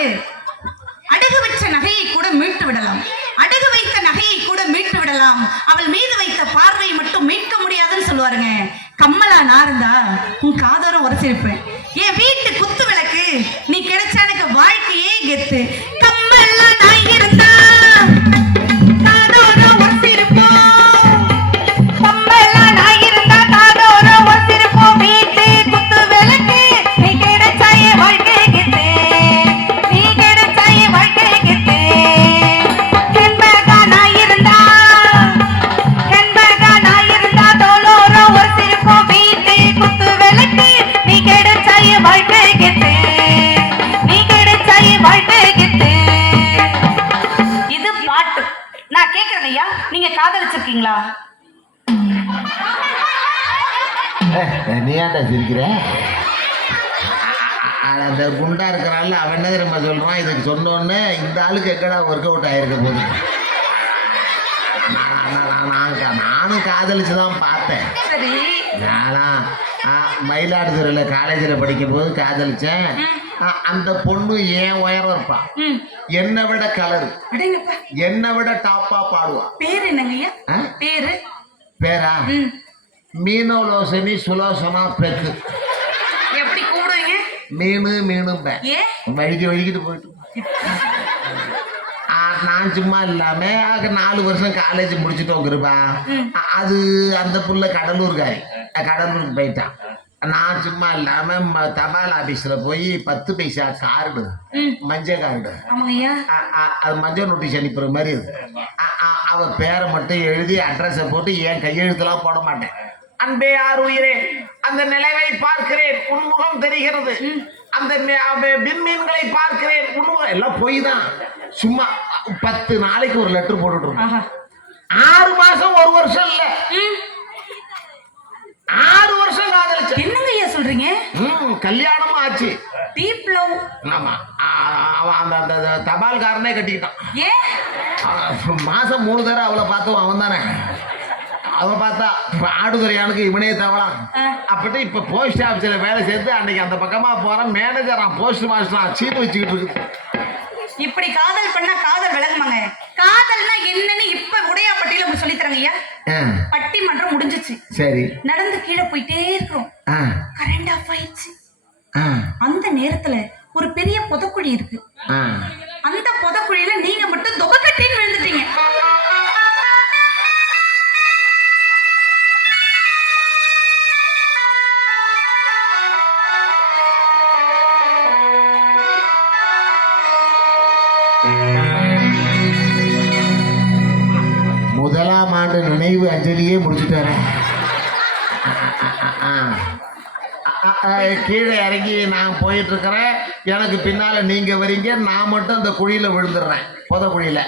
அடகு வச்ச நகையை கூட மீட்டு விடலாம், அடகு வைத்த நகையை கூட மீட்டு விடலாம், அவள் மீது வைத்த பார்வையை மட்டும் மீட்க முடியாதுன்னு சொல்லுவாருங்க. கம்மலா நான் இருந்தா உன் காதோரம் உரைச்சிருப்பேன், என் வீட்டு குத்து விளக்கு நீ கிடைச்சா எனக்கு வாழ்க்கையே கெத்து. கம்மலா நான் இருந்தா காதோரம் உரைச்சிருப்போம், கம்மலா நான் இருந்தா காதோரம் உரைச்சிருப்போம், வீட்டு குத்து விளக்கு நீ கிடைச்சா என் வாழ்க்கை கெத்து, நீ கிடைச்சா என் வாழ்க்கை கெத்து. இது பாட்டு. நான் கேக்குறேன் ஐயா, நீங்க காதலிச்சிருக்கீங்களா? நீ ஏன்டா சிரிக்கிற? அந்த குண்டா இருக்கிறாள் அவன் என்ன தெரியுமா சொல்றான், இதுக்கு சொன்னோன்னே இந்த ஆளுக்கு எங்கடா ஒர்க் அவுட் ஆயிருக்க போது. நானும் காதலிச்சு தான் பார்த்தேன். நானா மயிலாடுதுறையில் காலேஜில் படிக்கும் போது காதலிச்சேன். அந்த பொண்ணு ஏன் உயரம் இருப்பா, என்னை விட கலரு, என்னை விட டாப்பா பாடுவா. பேரு என்னங்கய்யா? பேரா மீனோலோசனி சுலோசனா பெக்கு. எப்படி கூடுவீங்க? மீனு வழுக்கிட்டு போயிட்டு. நான் சும்மா இல்லாம 4 வருஷம் காலேஜ் முடிச்சுட்டோம் கிருபா. அது அந்த புள்ள கடலூருக்கு போயிட்டான். நான் சும்மா இல்லாம தபால் ஆபீஸ்ல போய் 10 பைசா கார்டு, மஞ்சள் கார்டு, அது மஞ்சள் நோட்டீஸ் அனுப்புற மாதிரி. அவ பேரை மட்டும் எழுதி அட்ரஸை போட்டு என் கையெழுத்துலாம் போட மாட்டேன். அன்பே ஆர் உயிரே, அந்த நிலவை பார்க்கிறேன், உன்முகம் தெரிகிறது. அந்த விண்மீன்களை பார்க்கிறேன், உன்முகம். எல்லாம் பொய் தான். சும்மா 10 நாளைக்கு ஒரு லெட்டர் போட்டுட்டு 6 மாசம் 1 வருஷம் இல்ல, 6 வருஷம் காதலிச்சு. என்னங்க ஐயா சொல்றீங்க? கல்யாணமும் ஆச்சு. Deep love. ஆமா, அவன் அந்த தபால்காரனே கட்டிக்கிட்டான். ஏன்? மாசம் 3 தடவை அவளை பார்த்தவன் அவன் தானே. அவன் பார்த்தா ஆடுதுறையானுக்கு இவனே தவலாம் அப்படி. இப்ப போஸ்ட் ஆபீஸ்ல வேலை சேர்த்து அன்னைக்கு அந்த பக்கமா போறான். மேனேஜரா போஸ்ட் மாஸ்டரா சீப்பு வச்சுக்கிட்டு இருக்கு. இப்படி காதல் பண்ணா காதல் விலகுமாங்க? காதல்னா என்னன்னு இப்ப உடையாப்பட்டியில உங்களுக்கு சொல்லி தரங்க ஐயா. பட்டிமன்றம் முடிஞ்சிச்சு. சரி, நடந்து கீழே போயிட்டே இருக்கிறோம். கரண்ட் ஆஃப் ஆயிடுச்சு. அந்த நேரத்துல ஒரு பெரிய புதக்குழி இருக்கு. அந்த புதக்குழியில நீங்க மட்டும் துபக்கட்டின்னு விழுந்துட்டீங்க. முதலாம் ஆண்டு நினைவு அஞ்சலியே முடிச்சுட்டாரு. கீழே இறங்கி நான் போயிட்டு இருக்கிறேன். எனக்கு பின்னால நீங்க வரீங்க. நான் மட்டும் அந்த குழியில விழுந்துடுறேன், புத குழியில.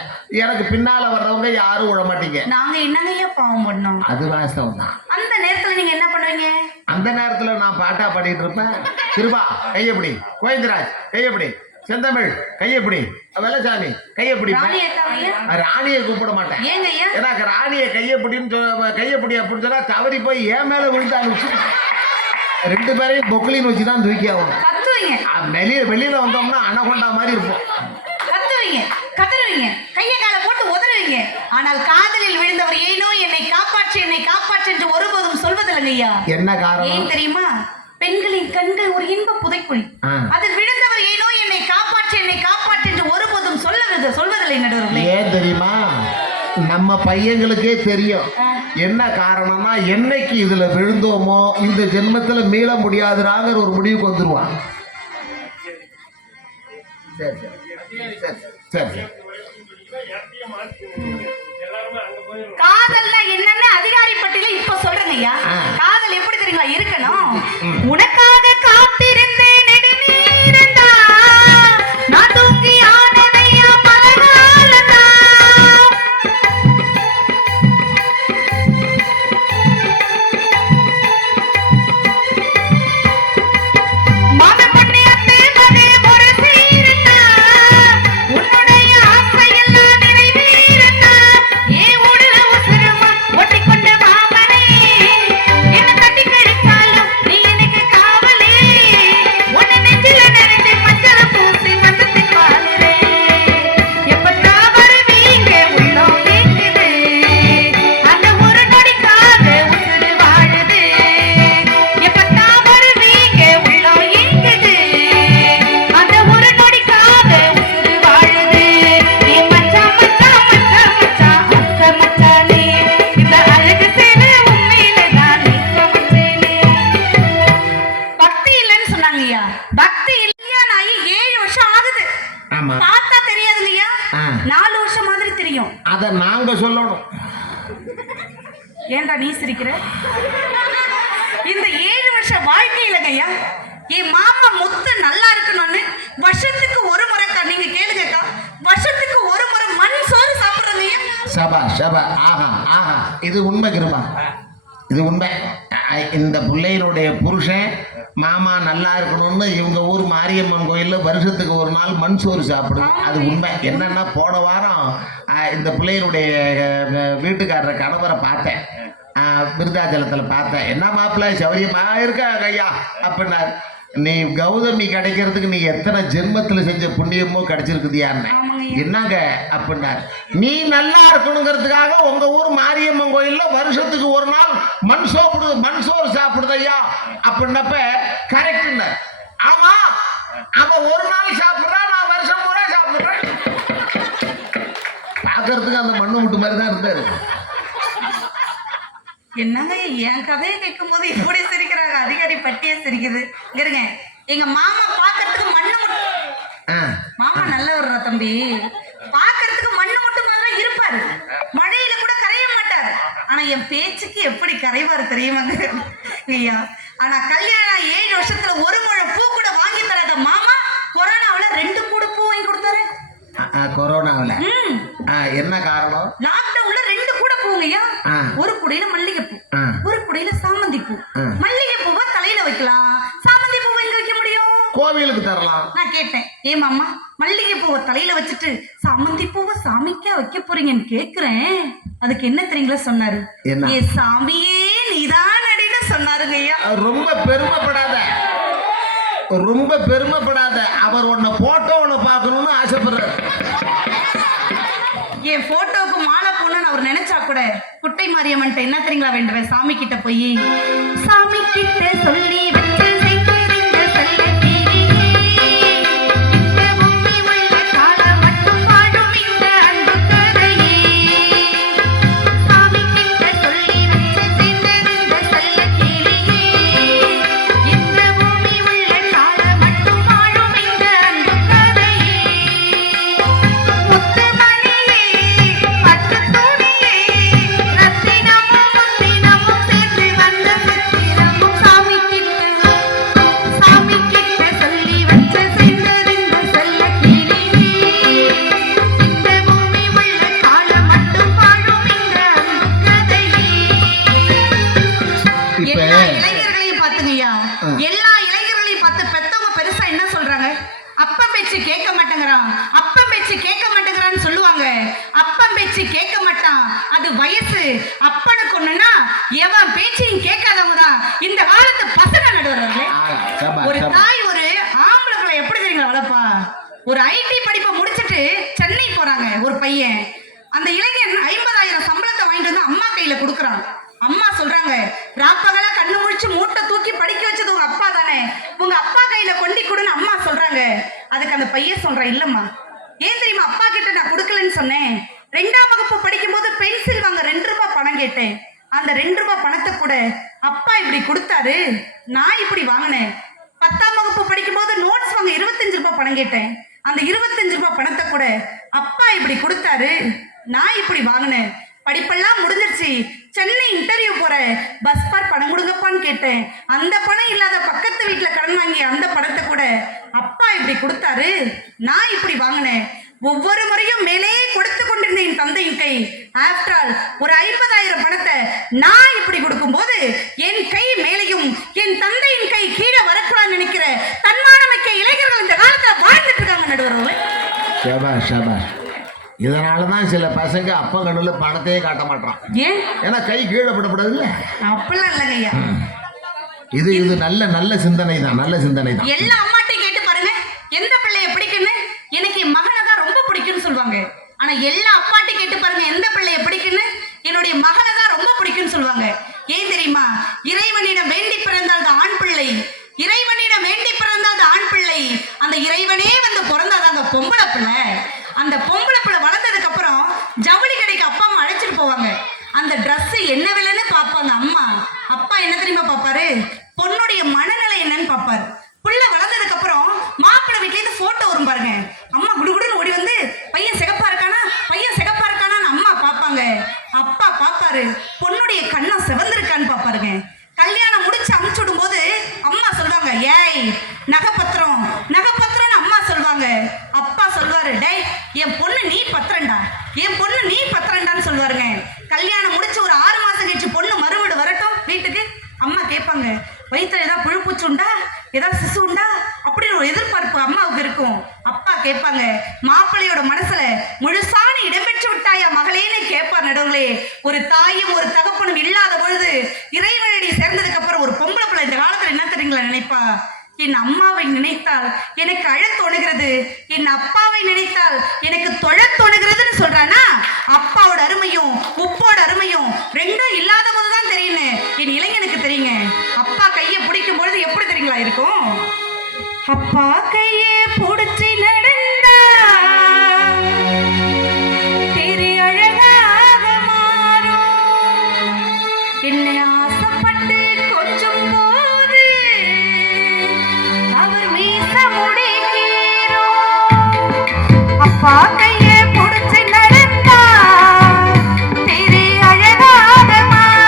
எனக்கு பின்னால வர்றவங்க யாரும் விழ மாட்டீங்க. நாங்க என்னங்கய்யா பாவம் பண்ணோம்? அது வாஸ்தவம் தான். அந்த நேரத்துல நீங்க என்ன பண்ணுவீங்க? அந்த நேரத்துல நான் பாட்டா பாடிட்டு இருப்பேன். திருபா கையப்படி, கோவிந்தராஜ் கையப்படி, செந்தமிழ் கையப்படி, வெள்ளசாமி கையப்படி. ராணியை கூப்பிட மாட்டேன். ஏன்னா ராணியை கையப்படின்னு கையப்படி அப்படின்னு சொன்னா தவறி போய் ஏன் மேல விழுந்தாலும் 2 பேரையும் பொக்லின்னு வச்சுதான் தூக்கி ஆகும். வெளியில வந்தோம்னா அனகொண்டா மாதிரி இருப்போம். கத்துவீங்க, கதறுவீங்க, கைய கால போட்டு உதறுவீங்க. ஆனால் காதலில் விழுந்தவர் ஏனோ என்னை காப்பாற்று, என்னை காப்பாற்று என்று ஒருபோதும் சொல்வதில்லைங்க ஐயா. என்ன காரணம்? ஏன் தெரியுமா? பெண்களின் கண்கள் ஒரு இன்ப புதைக்குழி. அதில் விழுந்தவர் ஏனோ என்னை காப்பாற்று, என்னை காப்பாற்று என்று ஒருபோதும் சொல்வதில்லை நடுவர்களே. ஏன் தெரியுமா? நம்ம பையங்களுக்கே தெரியும். என்ன காரணம்னா, என்னைக்கு இதுல விழுந்தோமோ இந்த ஜென்மத்துல மீள முடியாதுறாங்கிற ஒரு முடிவுக்கு வந்துருவான். காதல்னா என்னன்னு அதிகாரி பட்டியல இப்ப சொல்றேங்க ஐயா. காதல் எப்படி தெரியுங்களா இருக்கணும்? உனக்காக காத்திருந்தேன் நெடுநீரந்தா, நான் தூங்கி ஆனதையா மலராலதா. ஏன்டா நீ சிரிக்கிற? இந்த 7 வருஷ வாழ்க்கையில ஐயா என் மாமா முத்து நல்லா இருக்கணும்னு வருஷத்துக்கு ஒரு முறைக்கா, நீங்க கேளுங்கக்கா, வருஷத்துக்கு ஒரு முறை மண் சோறு சாப்பிடுறீங்க. சபா சபா, ஆஹா ஆஹா, இது உண்மை கிருபா, இது உண்மை. இந்த பிள்ளையினுடைய புருஷன் மாமா நல்லா இருக்கணும்னு இவங்க ஊர் மாரியம்மன் கோயில்ல வருஷத்துக்கு ஒரு நாள் மண் சோறு சாப்பிடுது. அது உண்மை. என்னன்னா, போன வாரம் இந்த பிள்ளையினுடைய வீட்டுக்காரரை கணவரை பார்த்தேன், விருதாச்சலத்தில் பார்த்தேன். என்ன மாப்பிள்ளை சௌரியமா இருக்கா ஐயா அப்படின்னா, நீ கௌதமி கிடைக்கிறதுக்கு நீ எத்தனை ஜென்மத்தில் செஞ்ச புண்ணியமோ கிடைச்சிருக்குதியான்னு. என்னங்க அப்படின்னா, நீ நல்லா இருக்கணுங்கிறதுக்காக உங்க ஊர் மாரியம்மன் கோயில்ல வருஷத்துக்கு ஒரு நாள் மண் சோறு சாப்பிடுது ஐயா அப்படின்னப்ப கரெக்ட். ஆமா, அவன் ஒரு நாள் சாப்பிடுறான், நான் வருஷம் பூரா சாப்பிடுறேன். பார்க்கறதுக்கு அந்த மண்ணு முட்டு மாதிரி தான் இருந்தாரு. என்னங்க என் கதையை கேட்கும் போது இப்படி சிரிக்கிறாங்க, அதிகாரி பட்டியே சிரிக்குது. இருங்க, எங்க மாமா பாக்கிறதுக்கு மண்ணு மட்டும், மாமா நல்லவர்ரா தம்பி, பாக்கிறதுக்கு மண்ணு மட்டும் மாதிரி இருப்பாரு, மழையில கூட கரைய மாட்டாரு. ஆனா என் பேச்சுக்கு எப்படி கரைவார் தெரியுமாங்க ஐயா. ஆனா கல்யாணம் 7 வருஷத்துல ஒரு முழம் பூ கூட வாங்கி தராத மாமா கொரோனாவுல 2 கூடை பூ வாங்கி கொடுத்தாரு. கொரோனாவில் என்ன காரணம்? லாக்டவுன்ல 2 கூடை பூங்கய்யா. ஒரு கூடையில மல்லிகைப்பூ, ஒரு கூடையில சாமந்தி பூ. மல்லிகை பூவை தலையில வைக்கலாம், சாமந்தி பூவை எங்க வைக்க முடியும்? கோவிலுக்கு தரலாம். நான் கேட்டேன், ஏன் மாமா மல்லிகை பூவை தலையில வச்சுட்டு சாமந்தி பூவை சாமிக்கா வைக்க போறீங்கன்னு கேக்குறேன். அதுக்கு என்ன தெரியுங்களா சொன்னாரு? ஏ சாமியே நீதான் அடின்னு சொன்னாருங்க ஐயா. ரொம்ப பெருமைப்படாத, ரொம்ப பெருமைப்படாத. அவர் உன்னை போட்டோன்னு பார்க்கணும்னு ஆசைப்படுறாரு. என் போட்டோவுக்கு மாலை போடணும்னு அவர் நினைச்சா கூட குட்டை மாரியம்மன் என்ன தெரியுங்களா வேண்டுவேன்? சாமி கிட்ட போய் சாமி கிட்ட சொல்லி வச்சு எல்லா இளைஞர்களையும் பார்த்து பெத்தவங்க பெருசா என்ன சொல்றாங்க? அப்பா பேச்சு கேட்க மாட்டேங்கிறான், அப்பா பேச்சு கேட்க மாட்டேங்கிறான்னு சொல்லுவாங்க. அப்பன் பேச்சு கேட்க மாட்டான், அது வயசு. அப்பனுக்கு ஒண்ணுன்னா எவன் பேச்சையும் கேட்காதவங்க தான் இந்த காலத்து பசங்க நடுவர்களே. ஒரு தாய் ஒரு ஆம்பளைகளை எப்படி தெரியுங்களா வளர்ப்பா? ஒரு ஐடி படிப்பை முடிச்சுட்டு சென்னை போறாங்க ஒரு பையன். அந்த இளைஞன் 50,000 சம்பளத்தை வாங்கிட்டு வந்து அம்மா கையில கொடுக்குறான். அம்மா சொல்றாங்க, ராப்பகலா கண்ணு முழிச்சு மூட்டை தூக்கி படிக்க வச்சது உங்க அப்பா தானே, உங்க அப்பா கையில கொண்டி கொடுன்னு அம்மா சொல்றாங்க. அதுக்கு அந்த பையன் சொல்றான், இல்லம்மா ஏன் தெரியுமா அப்பா கிட்ட நான் கொடுக்கலன்னு சொன்னேன். 2ஆம் வகுப்பு படிக்கும் போது பென்சில் வாங்க 2 ரூபாய் பணம் கேட்டேன். அந்த 2 ரூபாய் பணத்தை கூட அப்பா இப்படி கொடுத்தாரு, நான் இப்படி வாங்கினேன். 10ஆம் வகுப்பு படிக்கும் போது நோட்ஸ் வாங்க 25 ரூபாய் பணம் கேட்டேன். அந்த 25 ரூபாய் பணத்தை கூட அப்பா இப்படி கொடுத்தாரு, நான் இப்படி வாங்கினேன். படிப்பெல்லாம் முடிஞ்சிருச்சு, சென்னை இன்டர்வியூ போறேன், பஸ் பார் பணம் கொடுங்கப்பான்னு கேட்டேன். அந்த பணம் இல்லாத பக்கத்து வீட்டுல கடன் வாங்கி அந்த பணத்தை கூட அப்பா இப்படி கொடுத்தாரு, நான் இப்படி வாங்கினேன். ஒவ்வொரு முறையும் மேலே கொடுத்து கொண்டிருந்த என் தந்தையின் கை ஆஃப்டர் ஆல் ஒரு 50,000 பணத்தை நான் இப்படி கொடுக்கும் போது என் கை மேலையும் என் தந்தையின் கை கீழே வரக்கூடாதுன்னு நினைக்கிற தன்மானமிக்க இளைஞர்கள் இந்த காலத்துல வாழ்ந்துட்டு இருக்காங்க நடுவர்களே. இதனாலதான் சில பசங்க அப்பா கண்ணுல பணத்தையே காட்ட மாட்டான். ஏன்? ஏன்னா கை கீழே படப்படாதுல்ல. அப்படிலாம் இல்லைங்கய்யா. இது நல்ல சிந்தனை தான், நல்ல சிந்தனை தான். எல்லா அம்மாட்டையும் கேட்டு பாருங்க, எந்த பிள்ளைய பிடிக்குன்னு. எனக்கு என் மகனை தான் ரொம்ப பிடிக்கும்னு சொல்லுவாங்க. ஆனா எல்லா அப்பாட்டையும் கேட்டு பாருங்க, எந்த பிள்ளைய பிடிக்குன்னு. என்னுடைய மகனை தான் ரொம்ப பிடிக்கும்னு சொல்லுவாங்க. ஏன் தெரியுமா? இறைவனிடம் வேண்டி பிறந்தால் அது ஆண் பிள்ளை, இறைவனிடம் வேண்டி பிறந்தால் அது ஆண் பிள்ளை. அந்த இறைவனே வந்து பிறந்தாதாங்க பொம்பளை பிள்ளை. அந்த பொம்பளை பிள்ளை வளர்ந்ததுக்கு அப்புறம் ஜவுளி கடைக்கு அப்பா அம்மா அழைச்சிட்டு போவாங்க. அந்த ட்ரெஸ் என்ன விலைன்னு பார்ப்பாங்க அம்மா. அப்பா என்ன தெரியுமா பார்ப்பாரு? பொண்ணுடைய மனநிலை என்னன்னு பார்ப்பாரு. புள்ள வளர்ந்ததுக்கு அப்புறம் மாப்பிள்ளை வீட்ல இருந்து போட்டோ வரும் பாருங்க, அம்மா குடுகுடுன்னு ஓடி வந்து பையன் சிகப்பா இருக்கானா, பையன் சிகப்பா இருக்கானான்னு அம்மா பார்ப்பாங்க. அப்பா பார்ப்பாரு, பொண்ணுடைய கண்ணம் சிவந்திருக்கான்னு பார்ப்பாருங்க. கல்யாணம் முடிச்சு அமுச்சு விடும் போது அம்மா சொல்லுவாங்க, ஏய் நகைப்பத்திரம் நகைப்பத்திரம்னு அம்மா சொல்லுவாங்க. அப்பா சொல்லுவாரு, டேய் என் பொண்ணு நீ பத்திரண்டா, என் பொண்ணு நீ பத்திரண்டான்னு சொல்லுவாருங்க. கல்யாணம் முடிச்சு ஒரு 6 மாசம் கழிச்சு பொண்ணு மறுவீடு வரட்டும் வீட்டுக்கு, அம்மா கேட்பாங்க, வயிற்றுல ஏதாவது புழுப்பூச்சு உண்டா, ஏதாவது சிசு உண்டா அப்படின்னு ஒரு எதிர்பார்ப்பு அம்மாவுக்கு இருக்கும். அப்பா கேட்பாங்க, மாப்பிள்ளையோட மனசுல முழுசான இடம்பெற்று விட்டாயா மகளேன்னு கேட்பார் நடுவுங்களே. ஒரு தாயும் ஒரு தகப்பனும் இல்லாத பொழுது இறைவனடி சேர்ந்ததுக்கு அப்புறம் ஒரு பொம்பளை பிள்ளை இந்த காலத்துல என்ன தெரியுங்களா நினைப்பா? என் அம்மாவை நினைத்தால் எனக்கு அழத் தோணுகிறது, என் அப்பாவை நினைத்தால் எனக்கு தொழத் தோணுகிறதுன்னு சொல்றானா? அப்பாவோட அருமையும் உப்போட அருமையும் 2ம் இல்லாத போதுதான் தெரியுன்னு என் இளைஞனுக்கு தெரியுங்க. அப்பா கையை பிடிக்கும் பொழுது எப்படி தெரியுங்களா இருக்கும்? அப்பா கையை பிடிச்சி நடந்தா திரு அழகாக மாறும். என்னை ஆசைப்பட்டு கொஞ்சம் போது அவர் மீச முடிக்கிறோம். அப்பா கையை பிடிச்சி நடந்தா திரு அழகாக மாறும்.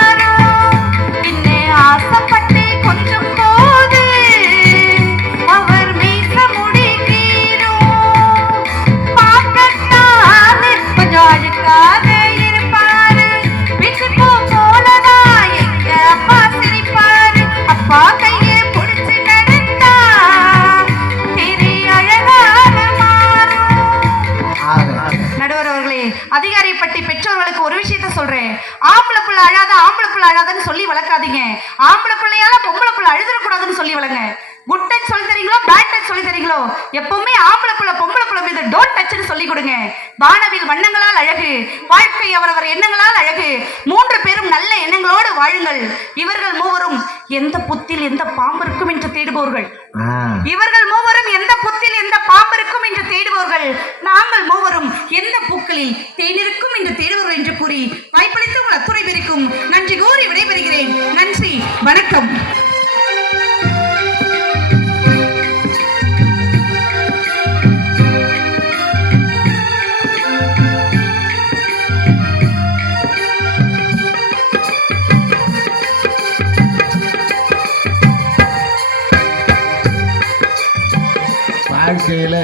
அதிகாரி பட்டி பெற்றோர்களுக்கு ஒரு விஷயத்த சொல்றேன். ஆம்பளை புள்ள அழாதன்னு சொல்லி வளர்க்காதீங்க. ஆம்பளை பிள்ளையால பொம்பளை புள்ள அழுதுறக்கூடாதுன்னு சொல்லி வளங்க. குட் டச் சொல்லி தரீங்களோ, பேட் டச் சொல்லி தரீங்களோ, எப்பவுமே ஆம்பளை புள்ள பொம்பளை புள்ள மீது டோன்ட் டச்னு சொல்லி கொடுங்க. வானவில் வண்ணங்களால் அழகு, வாழ்க்கை அவரவர் எண்ணங்களால் அழகு. 3 பேரும் நல்ல எண்ணங்களோடு வாழுங்கள். இவர்கள் மூவரும் எந்த புத்தில் எந்த பாம்பு இருக்கும் என்று தேடுபவர்கள். இவர்கள் மூவரும் எந்த புத்தில் எந்த பாம்பு இருக்கும் என்று தேடுபவர்கள். நாங்கள் மூவரும் எந்த பூக்களில் தேனிருக்கும் என்று தேடுபவர்கள் என்று கூறி வாய்ப்பளித்து உங்கள் அத்துறை பெருக்கும் நன்றி கூறி விடைபெறுகிறேன். நன்றி, வணக்கம். வாழ்க்கையில்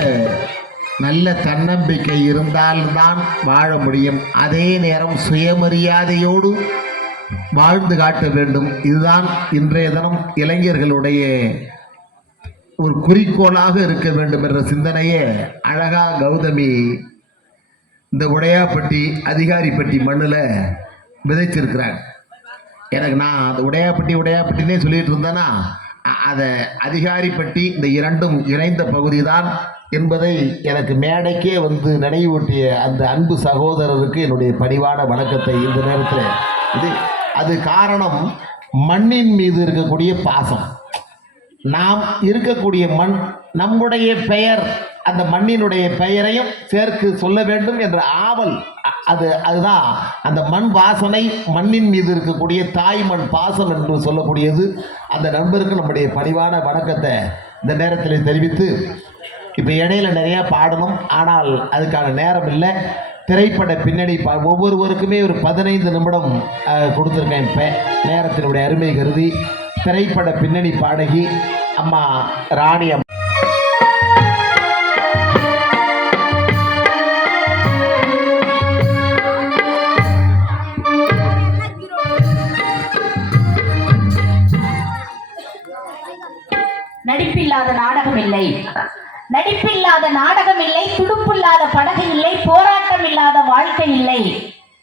நல்ல தன்னம்பிக்கை இருந்தால்தான் வாழ முடியும். அதே நேரம் சுயமரியாதையோடு வாழ்ந்து காட்ட வேண்டும். இதுதான் இன்றைய தினம் இளைஞர்களுடைய ஒரு குறிக்கோளாக இருக்க வேண்டும் என்ற சிந்தனையே அழகா கௌதமி இந்த உடையாப்பட்டி அதிகாரிப்பட்டி மண்ணில் விதைச்சிருக்கிறாங்க. எனக்கு நான் அந்த உடையாப்பட்டினே சொல்லிட்டு இருந்தேன்னா அதை அதிகாரிப்பட்டி இந்த இரண்டும் இணைந்த பகுதி தான் என்பதை எனக்கு மேடைக்கே வந்து நினைவூட்டிய அந்த அன்பு சகோதரருக்கு என்னுடைய பணிவான வணக்கத்தை இந்த நேரத்தில் அது காரணம் மண்ணின் மீது இருக்கக்கூடிய பாசம். நாம் இருக்கக்கூடிய மண், நம்முடைய பெயர், அந்த மண்ணினுடைய பெயரையும் சேர்த்து சொல்ல வேண்டும் என்ற ஆவல், அதுதான் அந்த மண் வாசனை, மண்ணின் மீது இருக்கக்கூடிய தாய் மண் பாசம் என்று சொல்லக்கூடியது. அந்த நண்பருக்கு நம்முடைய பணிவான வணக்கத்தை இந்த நேரத்தில் தெரிவித்து, இப்போ இடையில நிறையா பாடணும், ஆனால் அதுக்கான நேரம் இல்லை. திரைப்பட பின்னணி ஒவ்வொருவருக்குமே ஒரு 15 நிமிடம் கொடுத்துருக்கேன். இப்போ நேரத்தினுடைய அருமை கருதி திரைப்பட பின்னணி பாடகி அம்மா ராணி நடிப்பில்லாத நாடகம் இல்லை, நடிப்பில்லாத நாடகம் இல்லை, துடுப்பில்லாத படகு இல்லை, போராட்டம் இல்லாத வாழ்க்கை இல்லை.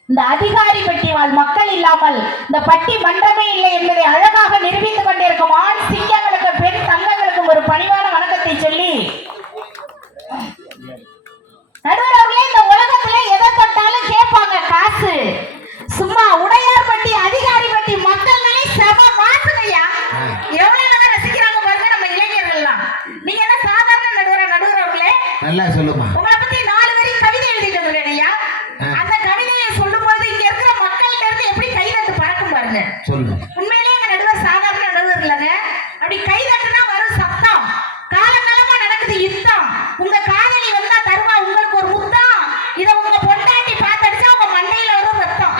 இந்த அதிகாரி பட்டி வாழ் மக்கள் இல்லாமல் இந்த பட்டி மன்றமே இல்லை என்பதை அழகாக நிரூபித்துக் கொண்டிருக்கும் ஆண் சிங்கங்களுக்கு, பெண் தங்கங்களுக்கும் ஒரு பணிவான வணக்கத்தை சொல்லி, நடுவர் அவர்களே, இந்த உலகத்துல எதை தொட்டாலும் கேட்பாங்க காசு. சும்மா உடையார் பட்டி அதிகாரி பட்டி மக்கள்னாலே செம மாசுங்கய்யா. எவ்வளவு ரசிக்கிறாங்க பாருங்க நம்ம இளைஞர்கள் எல்லாம். நீங்க என்ன சாதாரண நடுவர் அவர்களே, நல்லா சொல்லுமா, உங்களை பத்தி 4 வரி கவிதை எழுதிட்டு வந்திருக்கேன் ஐயா. அந்த கவிதையை சொல்லும் போது இங்க இருக்கிற மக்கள்கிட்ட இருந்து எப்படி கைதட்டு பறக்கும் பாருங்க. சொல்லுங்க. உண்மையிலேயே எங்க நடுவர் சாதாரண நடுவர் இல்லைங்க. அப்படி கைதட்டுனா வரும் சத்தம். காலகாலமா நடக்குது யுத்தம். உங்க காதலி வந்தா தருவா உங்களுக்கு ஒரு முத்தம். இத உங்க பொண்டாட்டி பார்த்தடிச்சா உங்க மண்டையில வரும் ரத்தம்.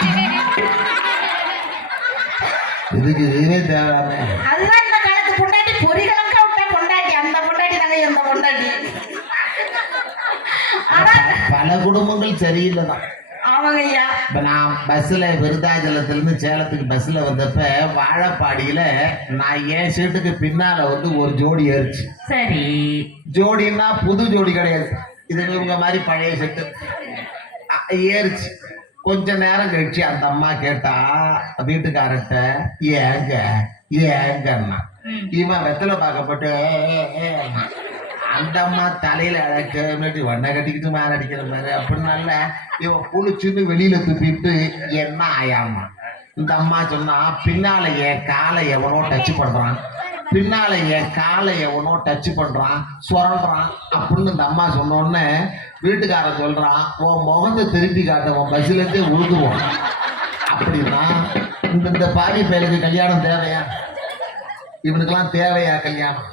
இதுக்கு இதே தேவை. அதுதான் இந்த காலத்து பொண்டாட்டி, பொறிகளக்க விட்ட பொண்டாட்டி. அந்த பொண்டாட்டி தாங்க இந்த பொண்டாட்டி. பல குடும்பங்கள் சரியில்லை தான். ஆமாங்க ஐயா. இப்போ நான் பஸ்ஸில் விருதாச்சலத்துலேருந்து சேலத்துக்கு பஸ்ஸில் வந்தப்ப வாழப்பாடியில் நான் என் சீட்டுக்கு பின்னால் வந்து ஒரு ஜோடி ஏறிச்சு. சரி, ஜோடின்னா புது ஜோடி கிடையாது, இது இவங்க மாதிரி பழைய செட்டு ஏறிச்சு. கொஞ்ச நேரம் கழிச்சு அந்த அம்மா கேட்டா வீட்டுக்காரட்ட, ஏங்கன்னா இவன் வெத்தலை பார்க்கப்பட்டு அந்த அம்மா தலையில அழக்க வண்ணை கட்டிக்கிட்டு மேல அடிக்கிற மாதிரி அப்படின்னால இவன் குளிச்சுன்னு வெளியில துப்பிட்டு என்ன ஆயாமா. இந்த அம்மா சொன்னா, பின்னால என் காலை எவனோ டச் பண்றான், பின்னால என் காலை எவனோ டச் பண்றான், சுரண்டான் அப்படின்னு இந்த அம்மா சொன்னோடனே வீட்டுக்காரன் சொல்றான், உன் முகத்தை திருப்பி காட்ட உன் பஸ்ல இருந்தே உழுதுவோம். அப்படின்னா இந்த பாவி பயலுக்கு கல்யாணம் தேவையா? இவனுக்கெல்லாம் தேவையா கல்யாணம்?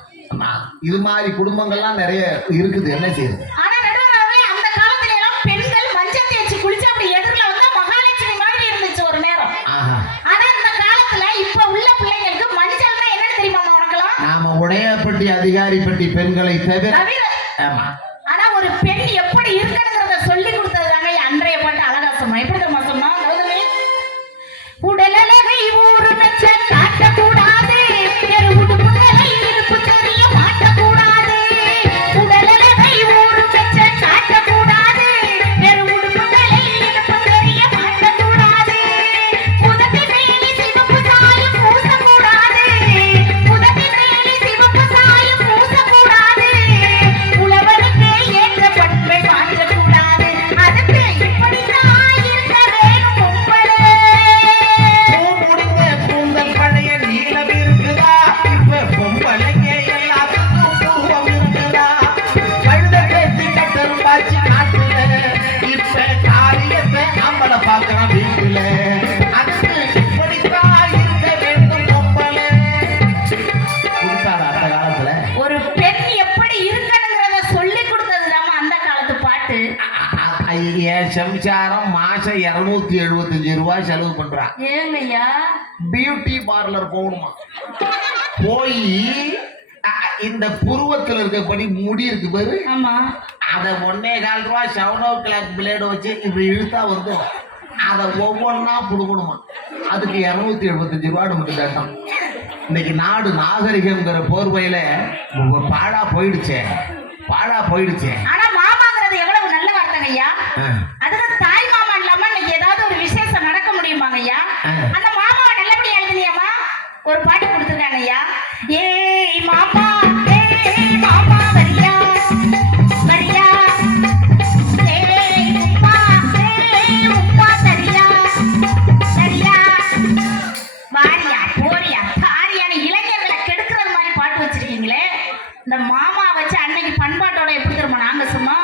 இது மாதிரி குடும்பங்கள்லாம் நிறைய இருக்குது. என்ன செய்யுது? ஆனா நடுவரே, அந்த காலத்துல எல்லாம் பெண்கள் மஞ்சள் தேய்ச்சி குளிச்சு அப்படி எதிரில வந்தா மகாலட்சுமி மாதிரி இருந்துச்சு ஒரு நேரம். ஆனா இந்த காலத்துல இப்ப உள்ள பிள்ளைங்களுக்கு மஞ்சள்னா என்னன்னு தெரியுமா உனக்கெல்லாம்? நாம உடையாப்பட்டி அதிகாரிப்பட்டி பெண்களை தவிர. ஆமா. ஆனா ஒரு பெண் எப்படி இருக்கணுங்கிறத சொல்லி கொடுத்ததுதாங்க அன்றைய பாட்டு அழகாசமா. எப்படி தெரியுமா சொன்னா, உடலழகை ஊரு மெச்ச காட்டக்கூடாது, உடலழகை ஊரு மெச்ச காட்டக்கூடாது, வெறும் உடுப்புகளை சம்சாரம் மாசம் 275 ரூபாய் செலவு பண்றான். ஏங்கய்யா பியூட்டி பார்லர் போகணுமா, போய் இந்த புருவத்துல இருக்கப்படி முடி இருக்கு பாரு, ஆமா அதை 1.25 ரூபாய் 7 பிளேடு வச்சு இப்படி இழுத்தா வந்து அதை ஒவ்வொன்றா புடுங்கணுமா. அதுக்கு 275 ரூபாய் நமக்கு தட்டம். இன்னைக்கு நாடு நாகரிகம்ங்கிற போர்வையில பாழா போயிடுச்சே, பாழா போயிடுச்சே. ஆனா மாமாங்கிறது எவ்வளவு நல்ல வார்த்தைங்க ஐயா. அதுக்கு தாய் மாமா இல்லாம இன்னைக்கு ஏதாவது ஒரு விசேஷம் நடக்க முடியுமாங்க ஐயா? அந்த மாமாவை நல்லபடியா எழுதுனியாமா ஒரு பாட்டு கொடுத்துருக்காங்க ஐயா. ஏய் மாமா ஏய் மாமா வரியா வரியா, ஏய் உப்பா சரியா சரியா, வாரியா போரியா தாரியான இளைஞர்களை கெடுக்கிறது மாதிரி பாட்டு வச்சிருக்கீங்களே. இந்த மாமா வச்சு அன்னைக்கு பண்பாட்டோட எப்படி திரும்ப நாங்க சும்மா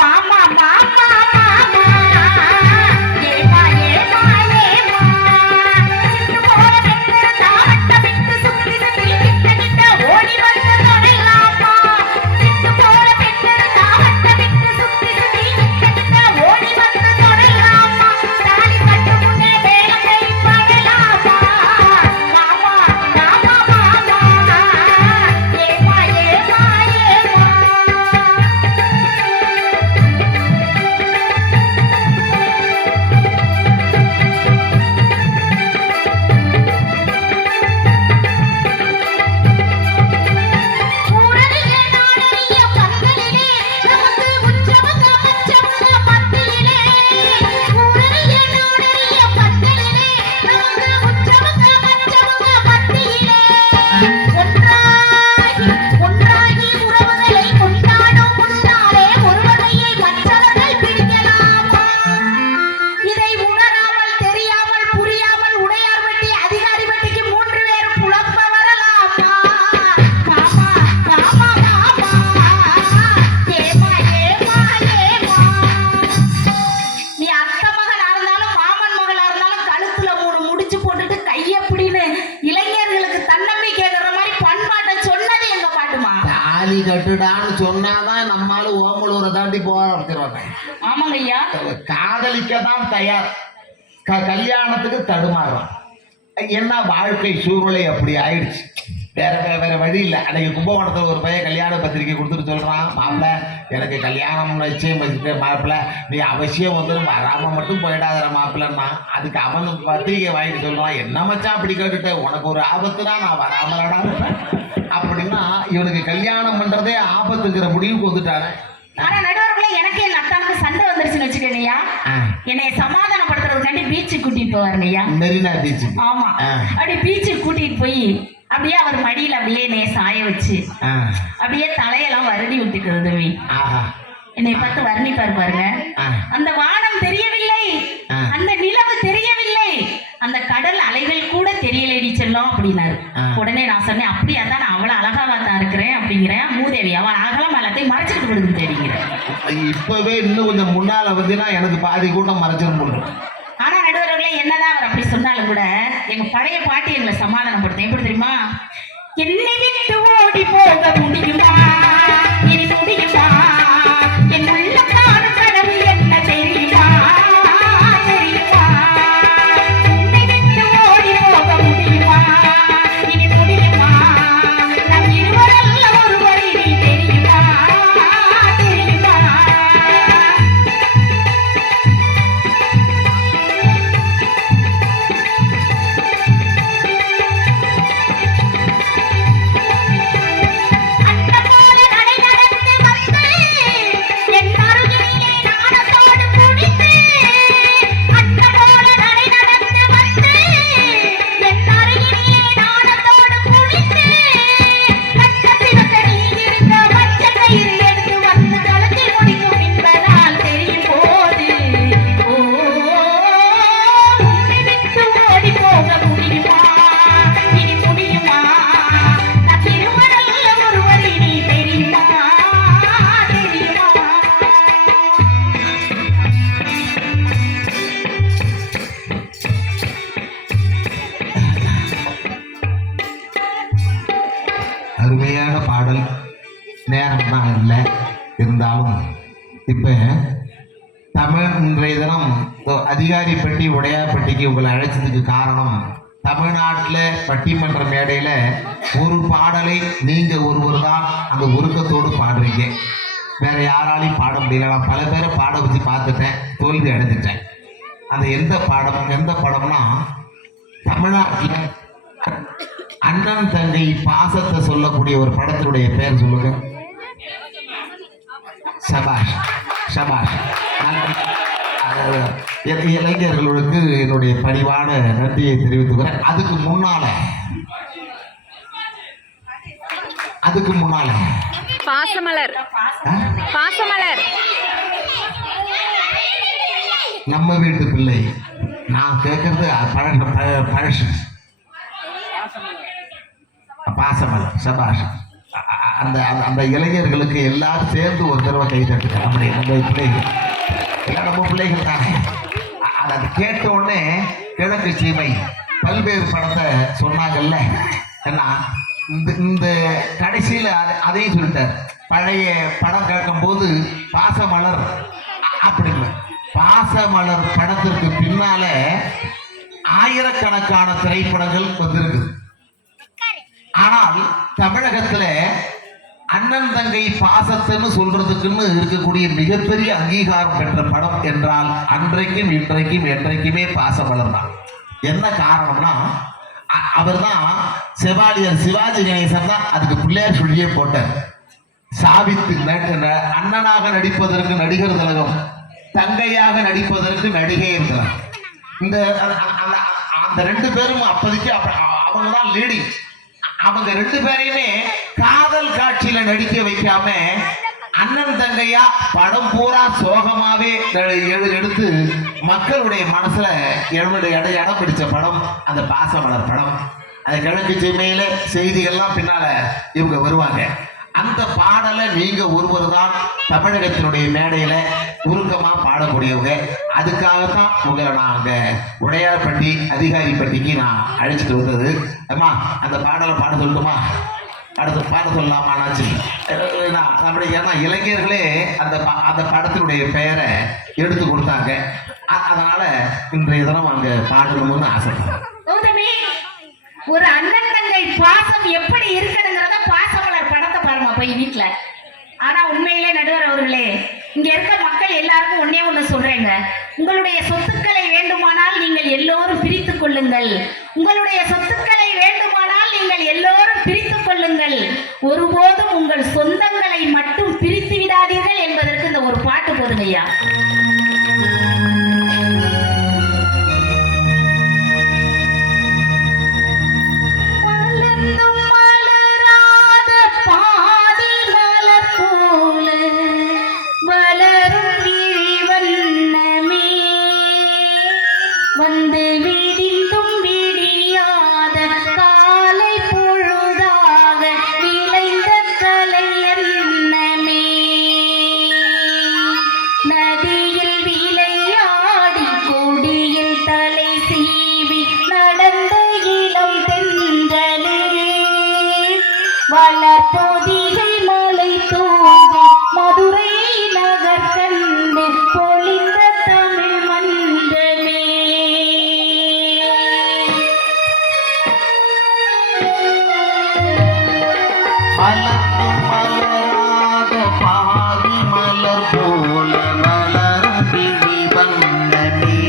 மாமா மாமா மாமா ஏமா ஏமா ஏமா சிட்டு போற பெண்ணு தாவட்ட விட்டு சுத்தி சுத்தி கிட்ட கிட்ட ஓடி வந்து தொடலாமா. சிட்டு போற பெண்ணு தாவட்ட விட்டு சுத்தி சுத்தி கிட்ட கிட்ட ஓடி வந்து தொடலாமா. தாலி கட்டு முன்னே வேலை கை படலாமா. மாமா மாமா மாமா ஏமா ஏமா ஏமா. ஊரறிய நாடறிய பந்தலிலே நமக்கு உச்சவங்க மச்சவங்க மத்தியிலே. ஊரறிய நாடறிய பந்தலிலே நமக்கு உச்சவங்க மச்சவங்க மத்தியிலே. ஒன்றாகி உறவுகளை கொண்டாடும் முன்னாலே ஒரு வகையை மற்றவர்கள் பிடிக்கலாமா. இதை உணராமல் தெரியாமல் புரியாமல் உடையார் வட்டி அதிகாரி வட்டிக்கு 3 பேரும் புலம்ப வரலாமா. மாமா மாமா மாமா ஏமா ஏமா ஏமா. நீ அத்தை மகனா இருந்தாலும் மாமன் மகளா இருந்தாலும் கழுத்துல 3 முடிச்சு போட்டுட்டு கையப்படின்னு இளைஞர்களுக்கு தன்னம்பிக்கை கேட்கற மாதிரி பண்பாட்டை சொன்னது எங்க பாட்டுமா. தாலி கட்டுடான்னு சொன்னாதான் நம்மால ஓமலூரை தாண்டி போக ஆரம்பிச்சிருவாங்க. ஆமாங்க ஐயா. காதலிக்க தான் தயார், கல்யாணத்துக்கு தடுமாறும். என்ன வாழ்க்கை சூழ்நிலை அப்படி ஆயிடுச்சு. வேற வழி இல்லை. அன்னைக்கு கும்பகோணத்தில் ஒரு பையன் கல்யாண பத்திரிக்கை கொடுத்துட்டு சொல்றான், மாப்பிள்ள எனக்கு கல்யாணம் நிச்சயம் வச்சுட்டு மாப்பிள்ள நீ அவசியம் வந்து வராம மட்டும் போயிடாத மாப்பிள்ளன்னா. அதுக்கு அவன் பத்திரிக்கை வாங்கிட்டு சொல்றான், என்ன மச்சான் அப்படி கேட்டுட்டு, உனக்கு ஒரு ஆபத்துனா நான் வராமலடா இருப்பேன் அப்படின்னா இவனுக்கு கல்யாணம் பண்றதே ஆபத்துங்கிற முடிவுக்கு வந்துட்டாரு. ஆனா நடுவர்களே எனக்கு என் அத்தானுக்கு சண்டை வந்துருச்சுன்னு வச்சுக்கோங்கய்யா. என்னை சமாதானப்படுத்துறதுக்காண்டி பீச்சுக்கு கூட்டிட்டு போவாருங்கய்யா, மெரினா பீச். ஆமா அப்படி பீச்சுக்கு கூட்டிட்டு போய் அப்படியே அவர் மடியில அப்படியே என்னைய சாய வச்சு அப்படியே தலையெல்லாம் வருடி விட்டுக்கிறது. என்னை பார்த்து வர்ணிப்பாரு பாருங்க. அந்த வானம் தெரியவில்லை, அந்த நிலவு தெரியவில்லை, அந்த கடல் அலைகள் கூட தெரியலடி செல்லும் அப்படின்னாரு. உடனே நான் சொன்னேன், அப்படியா தான் நான் அவ்வளவு அழகாவா தான் இருக்கிறேன் அப்படிங்கிறேன். மூதேவி அவன் அகலம் எல்லாத்தையும் மறைச்சிட்டு விடுது தெரியுங்கிறேன். இப்பவே இன்னும் கொஞ்சம் முன்னால வந்துன்னா எனக்கு பாதி கூட்டம் மறைச்சிடும் போடுறோம். ஆனா நடுவர்களே என்னதான் அவர் அப்படி சொன்னாலும் கூட எங்க பழைய பாட்டி எங்களை சமாதானப்படுத்தும். எப்படி தெரியுமா? என்னை விட்டு ஓடி போக முடியுமா, இனி முடியுமா, என் உள்ள காணும் கனவு என்ன தெரியுமா தெரியுமா. உன்னை விட்டு ஓடி போக முடியுமா, இனி முடியுமா, நம் இருவரல்ல ஒருவரை நீ தெரியுமா தெரியுமா. அருமையான பாடல். நேரம் தான் இல்லை, இருந்தாலும் இப்போ இன்றைய தினம் அதிகாரிப்பட்டி உடையாப்பட்டிக்கு உங்களை அழைச்சதுக்கு காரணம், தமிழ்நாட்டில் பட்டிமன்ற மேடையில் ஒரு பாடலை நீங்கள் ஒருவர் தான் அந்த உருக்கத்தோடு பாடுறீங்க. வேற யாராலையும் பாட முடியல. நான் பல பேரை பாட வச்சு பார்த்துட்டேன், தோல்வி அடைஞ்சிட்டேன். அந்த எந்த படம்னா, தமிழ்நாட்டில் அண்ணன் தங்கை பாசத்தை சொல்லக்கூடிய ஒரு படத்தினுடைய பெயர் சொல்லுங்க. சபாஷ் சபாஷ். இளைஞர்களுக்கு என்னுடைய பணிவான நன்றியை தெரிவித்துக்கிறேன். அதுக்கு முன்னால பாசமலர் நம்ம வீட்டு பிள்ளை, நான் கேட்கறது பழசு. பாசமலர் சபாஷ். அந்த அந்த இளைஞர்களுக்கு எல்லாரும் சேர்ந்து ஒரு தடவை கை தட்டுங்க. நம்ம பிள்ளைகள் எல்லாம் நம்ம பிள்ளைகள் தானே. அதை கேட்ட உடனே கிழக்கு சீமை பல்வேறு படத்தை சொன்னாங்கல்ல. ஏன்னா இந்த கடைசியில் அதையும் சொல்லிட்டார். பழைய படம் கேட்கும்போது பாசமலர் அப்படின்னு, பாசமலர் படத்திற்கு பின்னால ஆயிரக்கணக்கான திரைப்படங்கள் வந்திருக்குது. ஆனால் தமிழகத்துல அண்ணன் தங்கை பாசத்தைன்னு சொல்றதுக்குன்னு இருக்கக்கூடிய மிகப்பெரிய அங்கீகாரம் பெற்ற படம் என்றால் அன்றைக்கும் இன்றைக்கும் என்றைக்குமே பாசமலர் தான். என்ன காரணம்னா, அவர் தான் செவாலியர் சிவாஜி கணேசன் தான் அதுக்கு பிள்ளையார் சொல்லியே போட்டார். சாவித்து அண்ணனாக நடிப்பதற்கு நடிகர் திலகம், தங்கையாக நடிப்பதற்கு நடிகை இருக்கிறார். இந்த அந்த ரெண்டு பேரும் அப்போதைக்கு அவங்க தான் லீடிங். அவங்க ரெண்டு பேரையுமே காதல் காட்சியில நடிக்க வைக்காம அண்ணன் தங்கையா படம் பூரா சோகமாவே எடுத்து மக்களுடைய மனசுல இடம் பிடிச்ச படம் அந்த பாசமலர் படம். அந்த கிழக்கு சீமையில செய்திகள்லாம் பின்னால இவங்க வருவாங்க. அந்த பாடலை நீங்க ஒருவர் தான் தமிழகத்தினுடைய மேடையில உருக்கமா பாடக்கூடியவங்க. அதுக்காகத்தான் உங்களை நான் உடையார்பட்டி அதிகாரிப்பட்டிக்கு நான் அழைச்சிட்டு வந்தது. அம்மா, அந்த பாடலை பாட சொல்லட்டுமா? பாட சொல்லலாமா? நாச்சு நம்முடைய ஏன்னா இளைஞர்களே அந்த படத்தினுடைய பெயரை எடுத்து கொடுத்தாங்க. அதனால இன்றைய தினம் அங்க பாடணும்னு ஆசைப்படுறேன். ஒரு அண்ணன் தங்கை பாசம் எப்படி இருக்கணுங்கிறத பாசமலர் படத்தை பாருமா போய் வீட்டுல. ஆனா உண்மையிலே நடுவர் அவர்களே, இங்க இருக்க மக்கள் எல்லாருக்கும் ஒண்ணு சொல்றேங்க. உங்களுடைய சொத்துக்களை வேண்டுமானால் நீங்கள் எல்லோரும் பிரித்துக் கொள்ளுங்கள். உங்களுடைய சொத்துக்களை வேண்டுமானால் நீங்கள் எல்லோரும் பிரித்துக் கொள்ளுங்கள். ஒருபோதும் உங்கள் சொந்தங்களை மட்டும் பிரித்து விடாதீர்கள் என்பதற்கு இந்த ஒரு பாட்டு போதுங்க ஐயா. வளர்பொதிகை மலை தோன்றி மதுரை நகர் கண்டு பொழிந்த தமிழ் மன்றமே. மலர்ந்தும் மலராத பாதி மலர் போல மலரும் விழி வந்தமே,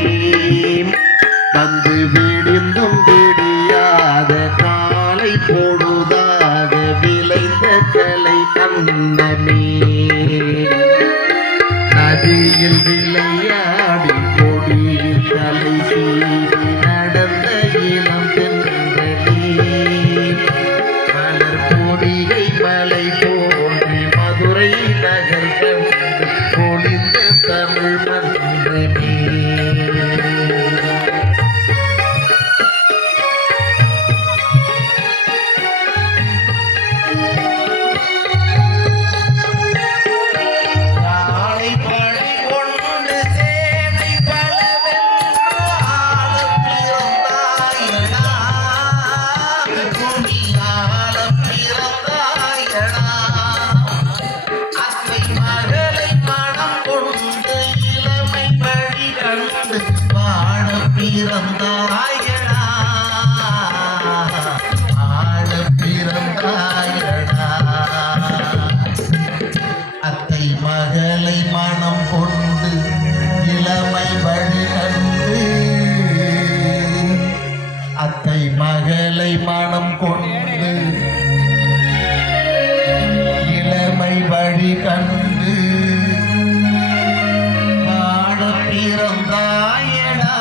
வந்து விடிந்தும் விடியாத காலை பொழுதாக விளைந்த கலை அன்னமே. நதியில் விளையாடி கொடியில் தலை சீவி நடந்த இளம் தென்றலே, மலர் பொடிகை மலை தோன்றி மதுரை நகர் கண்டு பொழிந்த தமிழ் மன்றமே. பிறந்தாயடா ஆட பிறந்தாயடா அத்தை மகளை மனம் கொண்டு இளமை வழி கண்டு அத்தை மகளை மனம் கொண்டு இளமை வழி கண்டு ஆட பிறந்தாயடா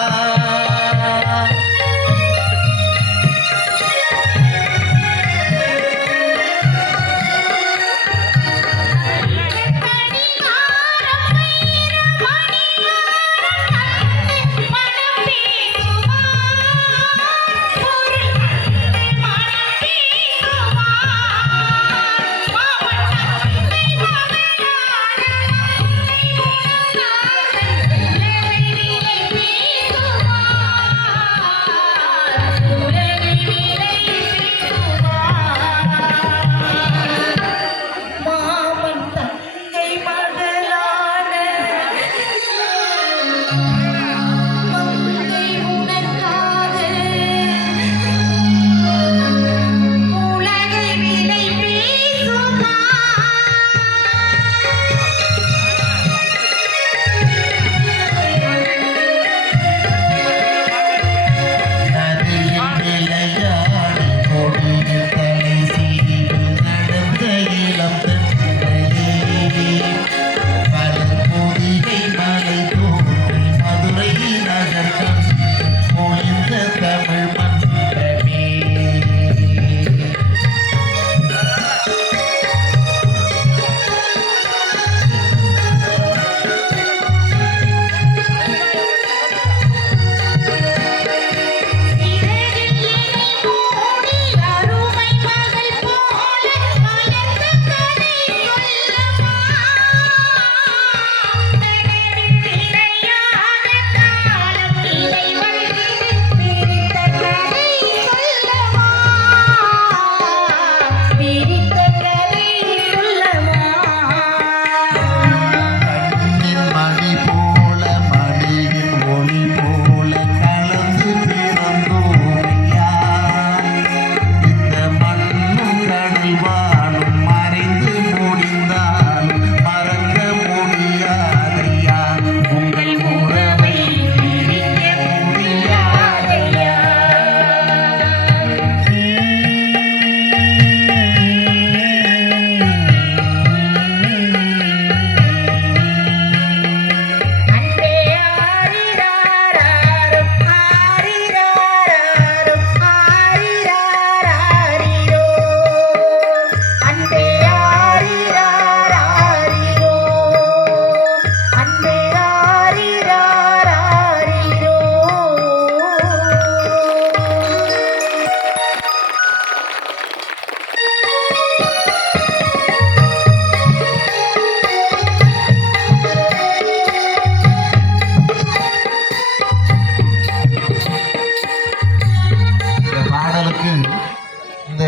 இந்த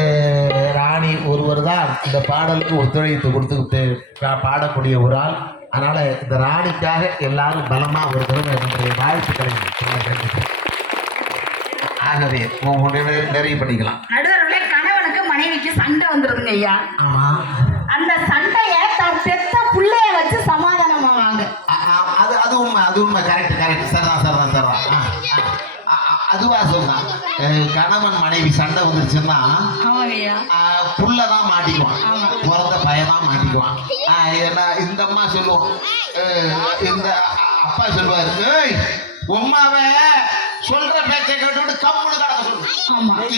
ராணி ஒருவர் தான் இந்த பாடலுக்கு ஒத்துழைப்பு கொடுத்துக்கிட்டு பாடக்கூடிய ஒரு ஆள். அதனால இந்த ராணிக்காக எல்லாரும் பலமா ஒரு தடவை நம்முடைய வாழ்த்துக்களை ஆகவே நிறைவு பண்ணிக்கலாம். நடுவர்களே, கணவனுக்கு மனைவிக்கு சண்டை வந்துருதுங்க ஐயா. ஆமா, அந்த சண்டைய தான் பெத்த புள்ளைய வச்சு சமாதானமாவாங்க. அது உண்மை, அது உண்மை. Correct correct. சரிதான். அதுவா சொல்றான். கணவன் மனைவி சண்டை வந்துருச்சுன்னா புள்ளதான் மாட்டிக்குவான், பிறந்த பையதான் மாட்டிக்குவான். இந்த அம்மா சொல்லுவோம், இந்த அப்பா சொல்லுவாரு, உம்மாவை சொல்ற பேச்சை கேட்டு கம்முன்னு கடக்க சொல்லு.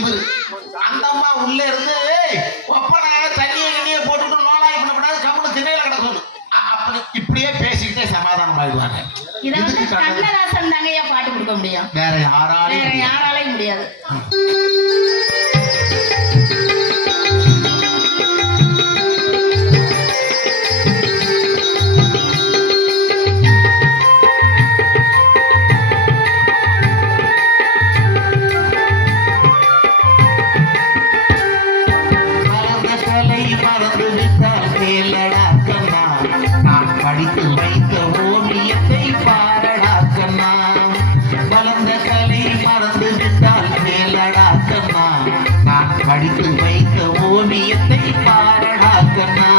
இவரு அந்த அம்மா உள்ள இருந்து ஒப்பனை தண்ணியை போட்டுட்டு நோலாய் பண்ணக்கூடாது, கம்முன்னு திண்ணையில கடக்க சொல்லு. அப்படி இப்படியே பேசிக்கிட்டே சமாதானம் ஆயிடுவாங்க. கண்ணதாசன் தாங்கய்யா பாட்டு கொடுக்க முடியும், வேற யாராலையும் முடியாது. படித்து வைத்த ஓவியத்தை பாரடா கண்ணா, வளர்ந்த கலை அடித்து வைத்த ஓவியத்தை பாரடா கண்ணா.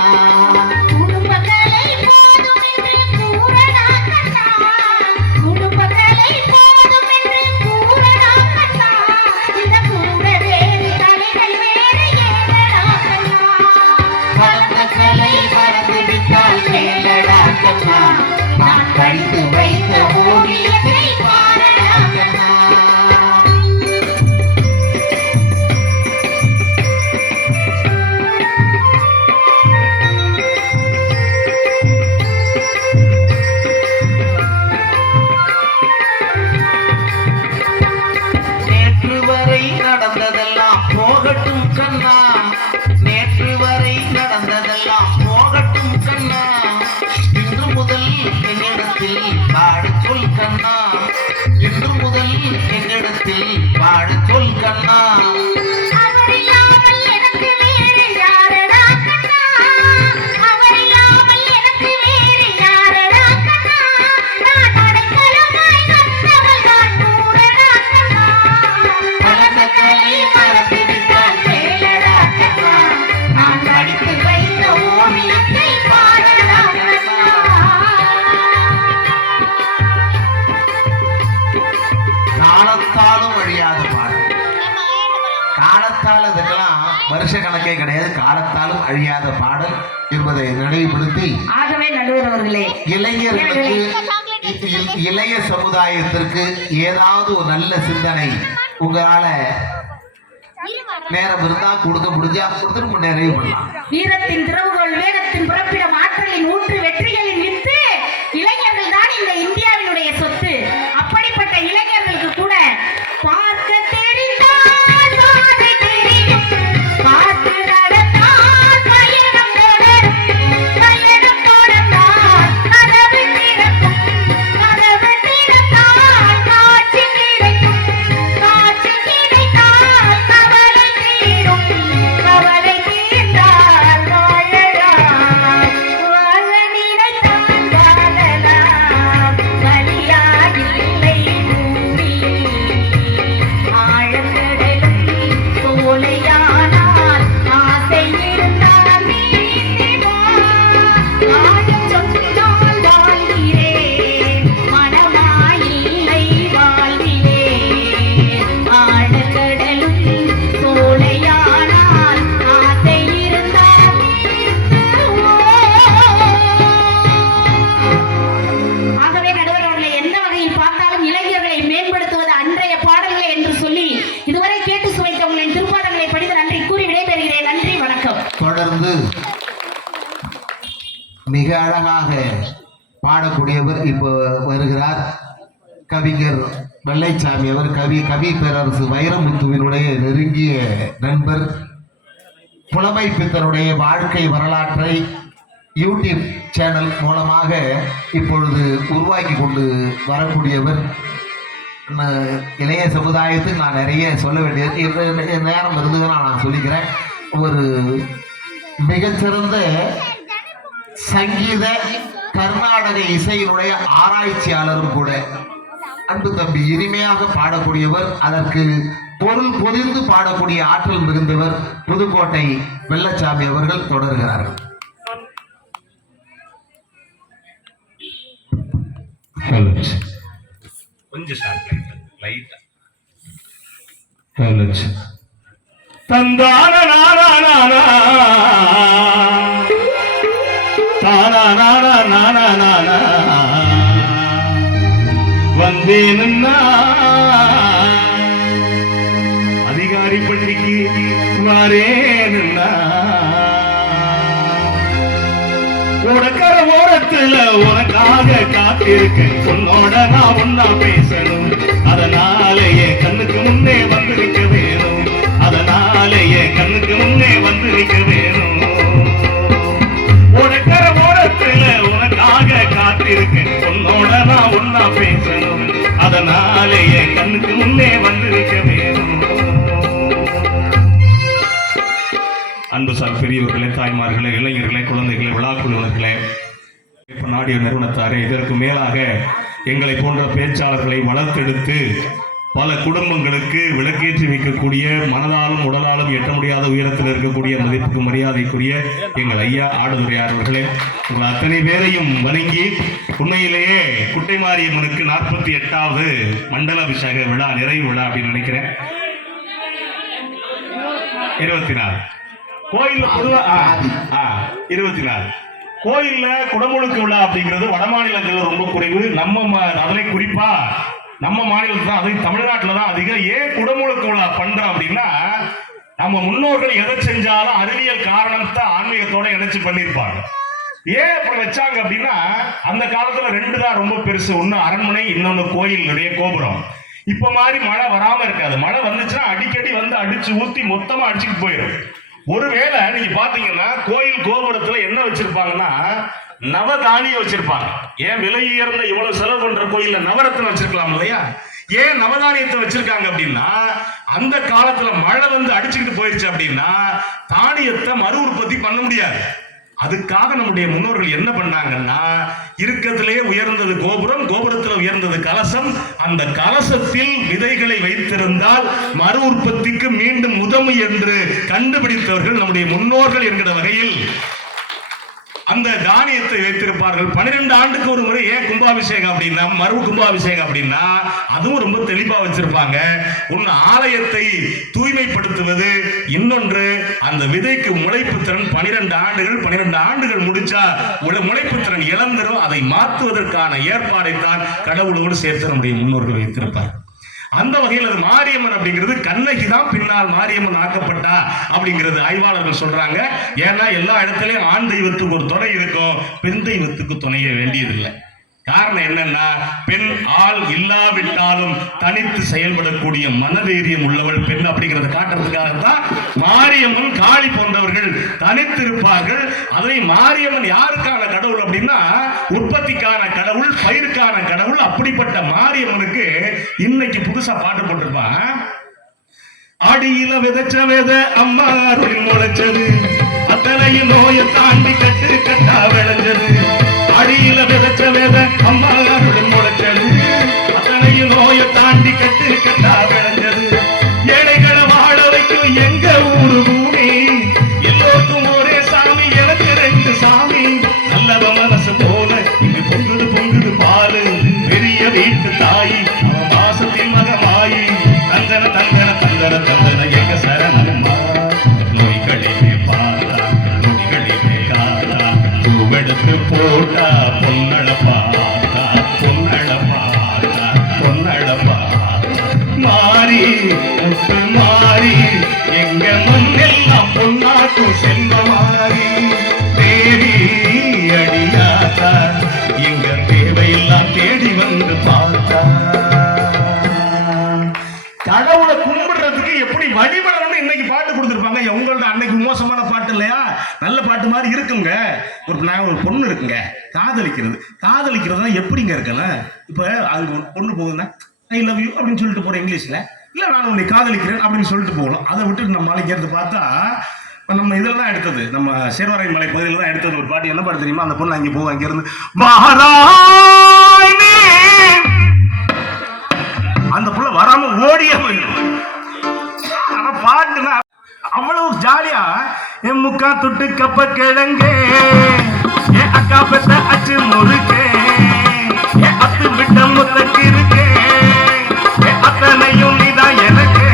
பறந்த கலை பறந்து விட்டால் மேலடா கண்ணா. நான் படித்து வைத்த ஓவியத்தை பாரடா கண்ணா. நேற்று வரை நடந்ததெல்லாம் போகட்டும் கண்ணா. நேற்று வரை நடந்ததெல்லாம் போகட்டும் கண்ணா. இன்று முதல் என்னிடத்தில் பாடு சொல் கண்ணா. இன்று முதல் என்னிடத்தில் பாடு சொல் கண்ணா. பறந்த கலை பறந்து விட்டால் மேலடா கண்ணா. நான் படித்து வைத்த ஓவியத்தை பாரடா கண்ணா. காலத்தாலும் அழியாத பாடல். காலத்தால் இதுக்கெல்லாம் வருஷ கணக்கே கிடையாது. காலத்தாலும் அழியாத பாடல் என்பதை நினைவுபடுத்தி ஆகவே நடுவர் அவர்களே, இளைஞர்களுக்கு இளைய சமுதாயத்திற்கு ஏதாவது ஒரு நல்ல சிந்தனை உங்களால நேரம் இருந்தா கொடுக்க முடிஞ்சா கொடுத்துட்டு நிறைவு பண்ணலாம். வீரத்தின் திறவுகோல், வேகத்தின் புறப்பிடம், ஆற்றலின் ஊற்று, வெற்றிகளின் வித்து இளைஞர்கள் தான் இந்த இந்தியாவினுடைய சொத்து. அப்படிப்பட்ட இளைஞர்களுக்கு கூட பார்க்க தெரிந்தால் பாதை தெரியும், பார்த்து நடந்தால் பயணம் தொடரும், பயணம் தொடர்ந்தால் கதவு திறக்கும், கதவு திறந்தால் காட்சி கிடைக்கும், காட்சி கிடைத்தால் கவலை தீரும், கவலை தீர்ந்தால் வாழலாம், வாழ நினைத்தால் வாழலாம், வலியாகில்லை பூமியில் ஆழக்கடலும் சோலையானால் ஆசை இருந்தால் நீந்திவா, ஆழம் சொன்னால் வாழ்கிறேன், மனமாயில்லை வாழ்கிறேன், ஆழக்கடலும் சோலையானால் ஆசை இருந்தால் ஆகவே நடுவர் அவர்களை எந்த வகையில் பார்த்தாலும் இளைஞர்களை மேம்படுத்துவது அன்றைய பாடல்களை என்று சொல்லி இதுவரை கேட்டு சுவைத்த உங்களின் திருப்பாடங்களை படித்து நன்றி கூறி விடைபெறுகிறேன். நன்றி, வணக்கம். தொடர்ந்து மிக அழகாக பாடக்கூடியவர் இப்போ வருகிறார். கவிஞர் வெள்ளைச்சாமி அவர் கவி பேரரசு வைரமுத்துவினுடைய நெருங்கிய நண்பர். புலமை பித்தனுடைய வாழ்க்கை வரலாற்றை யூடியூப் சேனல் மூலமாக இப்பொழுது உருவாக்கி கொண்டு வரக்கூடியவர். இளைய சமுதாயத்துக்கு நான் நிறைய சொல்ல வேண்டியது நேரம் இருந்ததுன்னா நான் சொல்லிக்கிறேன். ஒரு மிகச்சிறந்த சங்கீத கர்நாடக இசையினுடைய ஆராய்ச்சியாளரும் கூட. அன்பு தம்பி இனிமையாக பாடக்கூடியவர், அதற்கு பொருள் பொதிந்து பாடக்கூடிய ஆற்றல் மிகுந்தவர் புதுக்கோட்டை வெள்ளச்சாமி அவர்கள் தொடர்கிறார்கள். கொஞ்சம் லைட்டா தந்தான வந்தேன்னா அதிகாரி பள்ளிக்கு வரேன்னா உனக்கர ஓரத்துல உனக்காக காத்திருக்கேன், உன்னோட நான் ஒன்னா பேசணும், அதனாலேயே கண்ணுக்கு முன்னே வந்திருக்க வேணும், அதனாலேயே கண்ணுக்கு முன்னே வந்திருக்க வேணும். உனக்கர ஓரத்துல உனக்காக காத்திருக்கேன், உன்னோட நான் ஒன்னா பேசணும், அதனாலேயே கண்ணுக்கு முன்னே வந்திருக்க வேணும். அன்பு சார் பெரியவர்களே, தாய்மார்களே, இளைஞர்களே, குழந்தைகளே, விழாக்குழுவினர்களே, நாடிய நிறுவனத்தாரே, இதற்கு மேலாக எங்களை போன்ற பேச்சாளர்களை வளர்த்தெடுத்து பல குடும்பங்களுக்கு விளக்கேற்றி வைக்கக்கூடிய, மனதாலும் உடலாலும் எட்ட முடியாத உயரத்தில் இருக்கக்கூடிய மதிப்புக்கு மரியாதைக்குரிய எங்கள் ஐயா ஆடுதுறையார் அவர்களே, உங்கள் அத்தனை பேரையும் வணங்கி உண்மையிலேயே குட்டை மாரியம்மனுக்கு 48வது மண்டல அபிஷேக விழா, நிறைவு விழா அப்படின்னு நினைக்கிறேன். 24 கோயில்ல பொதுவா 24 கோயில்ல குடமுழுக்கு விழா அப்படிங்கிறது வட மாநிலங்கள்ல ரொம்ப குறைவு. அதனை குறிப்பா நம்ம மாநிலத்தில் தான், அது தமிழ்நாட்டில் தான் அதிகம். ஏன் குடமுழுக்கு விழா பண்றோம் அப்படின்னா, நம்ம முன்னோர்கள் எதை செஞ்சாலும் அறிவியல் காரணத்தை ஆன்மீகத்தோட இணைச்சு பண்ணியிருப்பாங்க. ஏன் அப்படி வச்சாங்க அப்படின்னா, அந்த காலத்துல 2 தான் ரொம்ப பெருசு. ஒண்ணு அரண்மனை, இன்னொன்னு கோயிலுடைய கோபுரம். இப்ப மாதிரி மழை வராம இருக்காது. மழை வந்துச்சுன்னா அடிக்கடி வந்து அடிச்சு ஊத்தி மொத்தமா அடிச்சுட்டு போயிடும். ஒருவேளை நீங்க பாத்தீங்கன்னா கோயில் கோபுரத்துல என்ன வச்சிருப்பாங்கன்னா நவதானியம் வச்சிருப்பாங்க. ஏன் விலை உயர்ந்த இவ்வளவு செலவு பண்ற கோயில்ல நவரத்னம் வச்சிருக்கலாம் இல்லையா? ஏன் நவதானியத்தை வச்சிருக்காங்க அப்படின்னா, அந்த காலத்துல மழை வந்து அடிச்சுக்கிட்டு போயிருச்சு அப்படின்னா தானியத்தை மறு உற்பத்தி பண்ண முடியாது. அதுக்காக நம்முடைய முன்னோர்கள் என்ன பண்ணாங்கன்னா, இருக்கத்திலே உயர்ந்தது கோபுரம், கோபுரத்தில் உயர்ந்தது கலசம். அந்த கலசத்தில் விதைகளை வைத்திருந்தால் மறு உற்பத்திக்கு மீண்டும் உதவும் என்று கண்டுபிடித்தவர்கள் நம்முடைய முன்னோர்கள் என்கிற வகையில் அந்த தானியத்தை வைத்திருப்பார்கள். 12 ஆண்டுக்கு ஒரு முறை. ஏன் கும்பாபிஷேகம் அப்படின்னா, மறு கும்பாபிஷேகம் அப்படின்னா அதுவும் ரொம்ப தெளிவா வச்சிருப்பாங்க. ஒன்னு ஆலயத்தை தூய்மைப்படுத்துவது, இன்னொன்று அந்த விதைக்கு முளைப்பு திறன் 12 ஆண்டுகள் முடிச்சா முளைப்பு திறன் இழந்துரும். அதை மாற்றுவதற்கான ஏற்பாடை தான் கடவுளோடு சேர்த்து நம்முடைய முன்னோர்கள் வைத்திருப்பார். அந்த வகையில் அது மாரியம்மன் அப்படிங்கிறது கண்ணகி தான் பின்னால் மாரியம்மன் ஆக்கப்பட்டா அப்படிங்கிறது ஆய்வாளர்கள் சொல்றாங்க. ஏன்னா எல்லா இடத்துலயும் ஆண் தெய்வத்துக்கு ஒரு துணை இருக்கும், பெண் தெய்வத்துக்கு துணைய வேண்டியதில்லை. காரணம் என்னன்னா, பெண் ஆள் இல்லாவிட்டாலும் தனித்து செயல்படக்கூடிய மனதைரியம் உள்ளவள் பெண் அப்படிங்கறத காட்டுறதுக்காக தான் மாரியம்மன், காளி போன்றவர்கள் தனித்து இருப்பார்கள். அதை மாரியம்மன் யாருக்கான கடவுள் அப்படின்னா, உற்பத்திக்கான கடவுள், பயிருக்கான கடவுள். அப்படிப்பட்ட மாரியம்மனுக்கு இன்னைக்கு புதுசா பாட்டு போட்டிருப்பான். அடியில விதைச்ச வித அம்மா அருள் முளைச்சது, அத்தனையும் நோயை தாண்டி கட்டு கட்டா விளைஞ்சது. அடியில விதைச்ச வித அம்மா அருள் முளைச்சது, அத்தனையும் நோயை தாண்டி கட்டு கட்டா விளைஞ்சது. ஏழைகளை வாழ வைக்கும் எங்க ஊரு பூமி, எல்லோருக்கும் ஒரே சாமி, எனக்கு 2 சாமி. நல்லவ மனசு போல இங்கு பொங்குது பாலு, பெரிய வீட்டு தாயி அவன் மாசத்தின் மகமாயி. தந்தன தந்தன தந்தன தந்தன எங்க சரணம்மா, நோய்களிலே பாரா நோய்களிலே காரா, பூவெடுத்து போட்டா பொன்னழ பாரா பொன்னழ பாரா பொன்னழ பாரா. மாறி முத்து மாறி எங்க முன்னெல்லாம் பொன்னாட்டும் செல்வ மாறி, தேவி அடியாத்தா எங்க தேவையெல்லாம் தேடி வந்து பார்த்தா. கடவுளை கும்பிடுறதுக்கு எப்படி வழிபடணும்னு இன்னைக்கு பாட்டு கொடுத்துருப்பாங்க. உங்களோட அன்னைக்கு மோசமான பாட்டு இல்லையா, நல்ல பாட்டு மாதிரி இருக்குங்க. ஒரு பொண்ணு இருக்குங்க, காதலிக்கிறதுனா எப்படிங்க இருக்கணும்? இப்ப அது பொண்ணு போகுதுன்னா ஐ லவ் யூ அப்படின்னு சொல்லிட்டு போறேன் இங்கிலீஷ்ல, இல்ல நான் உன்னை காதலிக்கிறேன் அப்படின்னு சொல்லிட்டு போகணும். அதை விட்டு நம்ம நாளைக்கு எடுத்து பார்த்தா, நம்ம இதில் தான் எடுத்தது, நம்ம சேர்வரை மலை பகுதியில் தான் எடுத்தது ஒரு பாட்டு. என்ன பாட்டு தெரியுமா? அந்த பொண்ணு அங்கே போகும், அங்கிருந்து அந்த புள்ள வராம ஓடியே போயிடும். ஆனா பாட்டுனா அவ்வளவு ஜாலியா, என் முக்கா துட்டு கப்ப கிழங்கே, என் அக்கா பெத்த அச்சு முறுக்கே, என் அத்து விட்ட முத்தக்கு இருக்கே, என் அத்தனையும் நீதான் எனக்கு.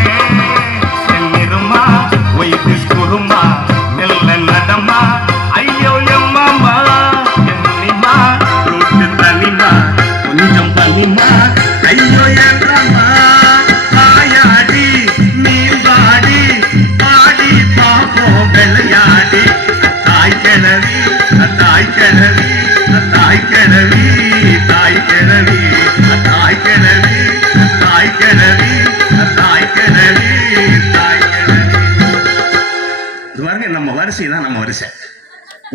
சென்னிருமா ஒய்து குருமா நெல்ல நடமா, ஐயோ எம்மாமா என்னிமா ரூட்டு தனிமா கொஞ்சம் பனிமா, ஐயோ என்றம்மா ஆயாடி நீர்வாடி பாடி பாப்போம் விளையாடி. தாய் கிழவி தாய் கிழவி தாய் கிழவி தாய் கிழவி தாய் கிழவி தாய் கிழவி தாய் கிழவி தாய் கிழவி. இது பாருங்க, நம்ம வரிசை தான் நம்ம வரிசை.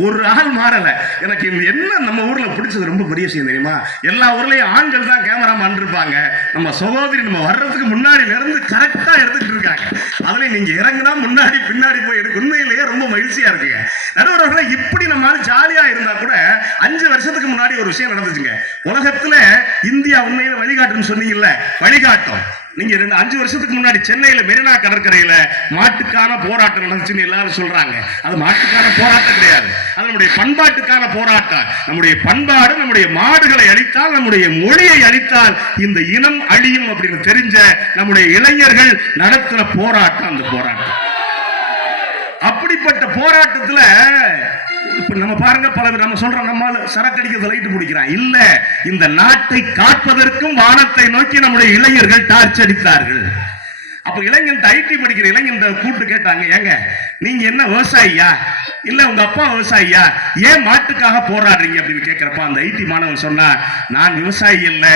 ஒரு ஆள் மாறல. எனக்கு என்ன நம்ம ஊர்ல பிடிச்சது ரொம்ப பெரிய விஷயம் தெரியுமா? எல்லா ஊர்லயும் ஆண்கள் தான் கேமராமேன் இருப்பாங்க. நம்ம சகோதரி நம்ம வர்றதுக்கு முன்னாடி இருந்து கரெக்டா எடுத்துட்டு இருக்காங்க. அதுல நீங்க இறங்குனா முன்னாடி பின்னாடி போய் எடுக்க உண்மையிலேயே ரொம்ப மகிழ்ச்சியா இருக்குங்க. நடுவர்களே, இப்படி நம்ம ஜாலியா இருந்தா கூட 5 வருஷத்துக்கு முன்னாடி ஒரு விஷயம் நடந்துச்சுங்க. உலகத்துல இந்தியா உண்மையில வழிகாட்டுன்னு சொன்னீங்கல்ல, வழிகாட்டும். நீங்க 5 வருஷத்துக்கு முன்னாடி சென்னையில மெரினா கடற்கரையில மாட்டுக்கான போராட்டம் நடந்துச்சுன்னு எல்லாரும் சொல்றாங்க. அது மாட்டுக்கான போராட்டம் கிடையாது, அது நம்முடைய பண்பாட்டுக்கான போராட்டம். நம்முடைய பண்பாடு நம்முடைய மாடுகளை அழித்தால், நம்முடைய மொழியை அழித்தால் இந்த இனம் அழியும் அப்படின்னு தெரிஞ்ச நம்முடைய இளைஞர்கள் நடத்துற போராட்டம் அந்த போராட்டம். அப்படிப்பட்ட போராட்டத்துல இப்ப நம்ம பாருங்க, பல பேர் நம்ம சொல்றோம் நம்ம சரக்கடிக்கிறது லைட் பிடிக்கிறான் இல்ல, இந்த நாட்டை காப்பதற்கும் வானத்தை நோக்கி நம்முடைய இளைஞர்கள் டார்ச் அடித்தார்கள். அப்ப இளைஞன் ஐடி படிக்கிற இளைஞன் கூப்பிட்டு கேட்டாங்க, ஏங்க நீங்க என்ன விவசாயியா இல்ல உங்க அப்பா விவசாயியா, ஏன் மாட்டுக்காக போராடுறீங்க அப்படின்னு கேட்கிறப்ப அந்த ஐடி மாணவன் சொன்னா, நான் விவசாயி இல்ல,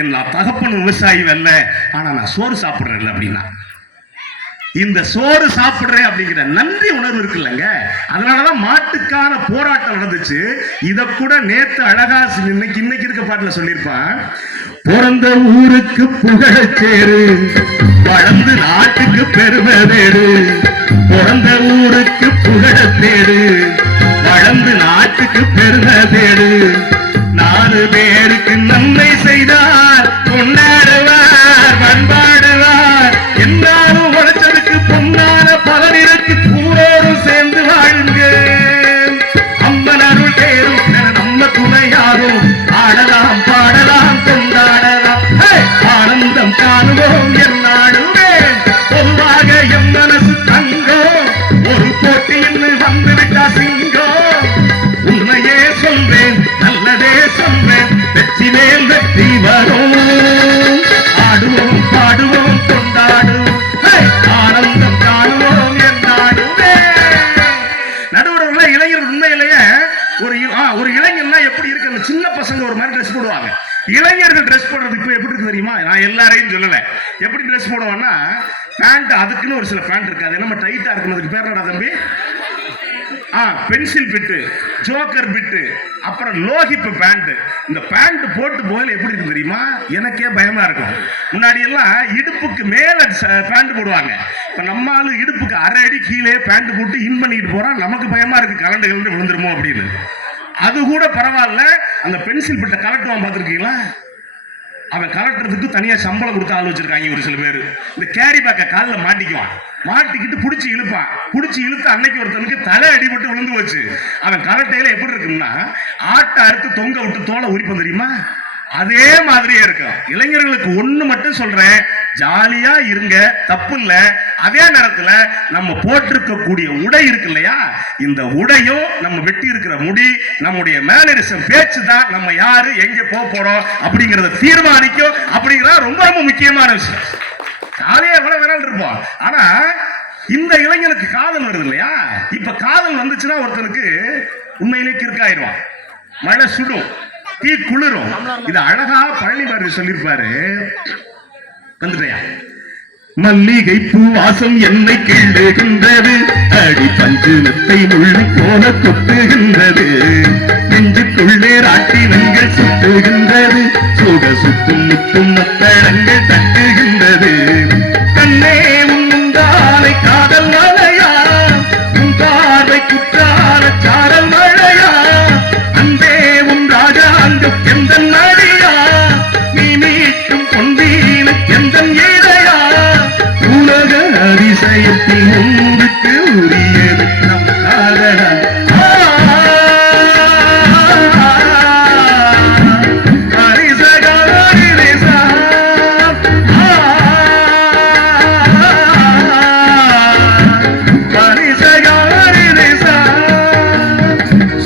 என் தகப்பன் விவசாயி அல்ல, ஆனா நான் சோறு சாப்பிடுறேன் இல்லை அப்படின்னா. இந்த சோறு சாப்பிடுறேன் அப்படிங்கிற நன்றி உணர்வு இருக்குல்லங்க, அதனாலதான் மாட்டுக்கான போராட்டம் நடந்துச்சு. இத கூட நேத்து அழகா இன்னைக்கு இருக்க பாட்டுல சொல்லியிருப்பான், பிறந்த ஊருக்கு புகழச்சேரு, வளர்ந்து நாட்டுக்கு பெருமை தேடு. பிறந்த ஊருக்கு புகழச்சேரு, வளர்ந்து நாட்டுக்கு பெருமை தேடு. 4 பேருக்கு நன்மை செய்தார், கொண்டாடுவார், பண்பாடுவார். எல்லாரும் உழைச்சதுக்கு பொன்னான பலனிற்கு கூரோடு சேர்ந்து வாழுங்க. அம்மன் அருள் தேரும் நம்ம துணையாரும், ஆடலாம் பாடலாம் கொண்டாடலாம், ஆனந்தம் காணுவோம் என்னாடுமே. பொதுவாக எம் மனசு தங்கம், ஒரு போட்டியில் வந்துவிட்டா சிங்கம். உண்மையே சொல்வேன், நல்லதே சொல்வேன், வெற்றி மேல் வெற்றி வரும். ஆடுவோம் பாடுவோம் கொண்டாடுவோம், ஆனந்தம் காணுவோம் என்னாடுவே. நடுவர்கள இளைஞர் உண்மையிலேயே ஒரு இளைஞர்னா எப்படி இருக்கு, சின்ன பசங்க ஒரு மாதிரி ட்ரெஸ் போடுவாங்க. இளைஞர்கள் ட்ரெஸ் போடுறது இப்ப எப்படி இருக்கு தெரியுமா? நான் எல்லாரையும் சொல்லல, எப்படி ட்ரெஸ் போடுவான்னா பேண்ட், அதுக்குன்னு ஒரு சில பேண்ட் இருக்கு, அது நம்ம டைட்டா இருக்கணும். பேர் என்னடா தம்பி? பென்சில் பிட்டு, ஜோக்கர் பிட்டு, அப்புறம் லோஹிப்பு பேண்ட். இந்த பேண்ட் போட்டு போயில எப்படி இருக்கு தெரியுமா? எனக்கே பயமா இருக்கும். முன்னாடி எல்லாம் இடுப்புக்கு மேல பேண்ட் போடுவாங்க, இப்ப நம்மால இடுப்புக்கு 1/2 அடி கீழே பேண்ட் போட்டு இன் பண்ணிட்டு போறான். நமக்கு பயமா இருக்கு, கலண்டு கலந்து விழுந்துருமோ அப்படின்னு. அது கூட பரவாயில்ல, அந்த பென்சில் பிட்ட கலட்டுவான் பார்த்துருக்கீங்களா? அவன் கலட்டுறதுக்கு தனியா சம்பளம் கொடுத்து ஆள் வச்சிருக்காங்க ஒரு சில பேர். இந்த கேரி பேக்கை காலில் மாட்டிக்குவான், மாட்டிக்கிட்டு பிடிச்சி இழுப்பான். பிடிச்சி இழுத்து அன்னைக்கு ஒருத்தனுக்கு தலை அடிபட்டு விழுந்து வச்சு. அவன் கலட்டையில எப்படி இருக்குன்னா, ஆட்டை அறுத்து தொங்க விட்டு தோலை உரிப்பம் தெரியுமா? அதே மாதிரியே இருக்கும். இளைஞர்களுக்கு ஒண்ணு மட்டும் சொல்றேன், ஜாலியா இருங்க, தப்பு இல்ல. அதே நேரத்துல நம்ம போட்டிருக்கக்கூடிய உடை இருக்கு இல்லையா, இந்த உடையும் நம்ம வெட்டி இருக்கிற முடி, நம்முடைய மேனரிசம், பேச்சு தான் நம்ம யாரு எங்க போறோம் அப்படிங்கறத தீர்மானிக்கும். அப்படிங்கிறத ரொம்ப ரொம்ப முக்கியமான விஷயம். ஜாலியா எவ்வளவு வேணாலும் இருப்போம், ஆனா இந்த இளைஞனுக்கு காதல் வருது இல்லையா? இப்ப காதல் வந்துச்சுன்னா ஒருத்தனுக்கு உண்மையிலே கிறுக்காயிடுவான், மழை சுடும், தீ குளிரும். இது அழகா பழனி பாரதி சொல்லியிருப்பாரு. வந்துட்டயா? மல்லிகை பூ வாசம் என்னை கிள்ளுகின்றது, அடி பஞ்சுனத்தை முள்ளை போல கொட்டுகின்றது, நெஞ்சுக்குள்ளே ராட்டினங்கள் சுட்டுகின்றது, சுக சுத்தும் முத்தும் மத்தளங்கள் தட்டுகின்றது. கண்ணே உந்தாலை காதல் மழையா, உன் பார்வை குற்றால சாரல் மழையா, அன்பே உன் ராஜாங்கம் எந்த நடியா, நீ மீட்டும் பொன்வீன எந்த ஏழையா, உலக அதிசயத்தில் ஒன்றுக்கு உரியது நம் காதலா.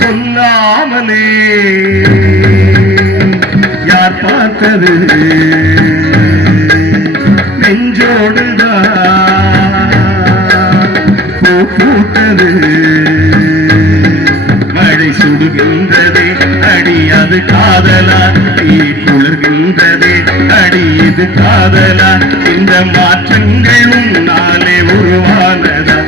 சொல்லாமலே யார் பார்த்தது, நெஞ்சோடுதான் பூ பூத்தது, மழை சுடுகின்றதே அடி அது காதலா, தீ குளிர்கின்றதே அடி இது காதலா, இந்த மாற்றங்கள் உன்னாலே உருவானதா.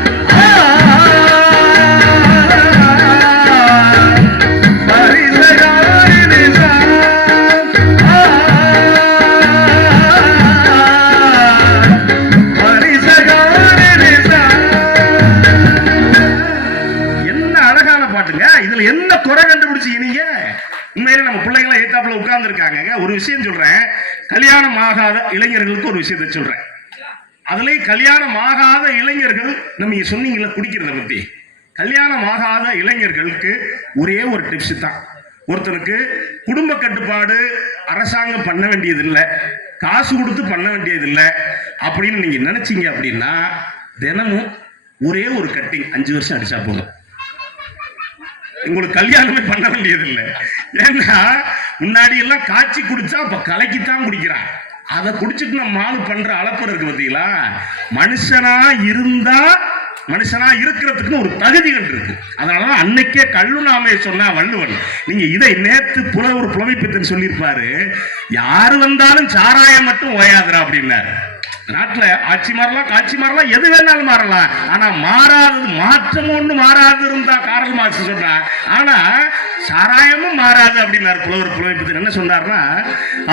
இதுல என்ன குறை கண்டுபிடிச்சீங்க நீங்க? உண்மையிலே நம்ம பிள்ளைங்களை ஏத்தாப்புல உட்கார்ந்து இருக்காங்க. ஒரு விஷயம் சொல்றேன், கல்யாணம் ஆகாத இளைஞர்களுக்கு ஒரு விஷயத்தை சொல்றேன். அதுலயும் கல்யாணம் ஆகாத இளைஞர்கள் நம்ம சொன்னீங்கல்ல குடிக்கிறத பத்தி, கல்யாணம் ஆகாத இளைஞர்களுக்கு ஒரே ஒரு டிப்ஸ் தான். ஒருத்தனுக்கு குடும்ப கட்டுப்பாடு அரசாங்கம் பண்ண வேண்டியதில்லை, காசு கொடுத்து பண்ண வேண்டியதில்லை அப்படின்னு நீங்க நினைச்சீங்க அப்படின்னா தினமும் ஒரே ஒரு கட்டிங் 5 வருஷம் அடிச்சா போதும், உங்களுக்கு கல்யாணமே பண்ண வேண்டியதில்லை. ஏன்னா முன்னாடி எல்லாம் காய்ச்சி குடிச்சா இப்ப கலக்கித்தான் குடிக்கிறான். அதை குடிச்சிட்டு நம்ம ஆளு பண்ற அளப்பர் இருக்கு பார்த்தீங்களா. மனுஷனா இருக்கிறதுக்குன்னு ஒரு தகுதிகள் இருக்கு. அதனால அன்னைக்கே கல்லுநாமே சொன்னா வள்ளுவன், நீங்க இதை நேத்து புலவர் புலமைப்பித்தன் சொல்லியிருப்பாரு, யாரு வந்தாலும் சாராயம் மட்டும் ஓயாதுரா அப்படின்னாரு. நாட்டுல ஆட்சி மாறலாம், காட்சி மாறலாம், எது வேணாலும் மாறலாம், ஆனா மாறாதது மாற்றம் ஒண்ணு மாறாது இருந்தா காரல் மார்க்ஸ் சொன்னா, ஆனா சாராயமும் மாறாது அப்படின்னாரு புலவர் புலமைப்பித்தன். என்ன சொன்னார்னா,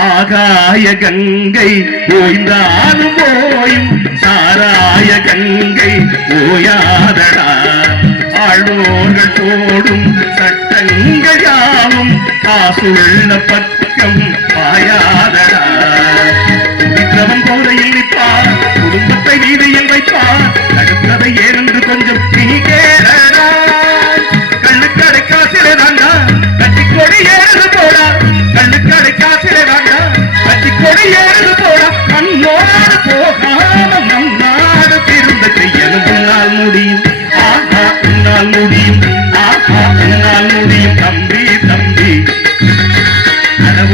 ஆகாய கங்கை ஓய்ந்தாலும் ஓயும் சாராய கங்கை ஓயாதடா, ஆழ்வோர்கள் போடும் சட்டங்கள் யாவும் காசுள்ள பக்கம் பாயாதடா, குடித்தவன் போதையில் நிற்பார், குடும்பத்தை வீதியில் வைப்பார், தடுத்ததை ஏனென்று கொஞ்சம் நீ கேளடா, கண்ணுக்கடை காசிலே தாண்டா கட்டிக்கொடி ஏறு போடா, கண்ணுக்கடை காசிலே தாண்டா கட்டிக்கொடி ஏறு போடா, மண்ணோடு போகாம நம் நாடு திருந்த செய்யணும், உன்னால் முடியும், ஆஹா உன்னால் முடியும், ஆஹா உன்னால் முடியும், தம்பி தம்பி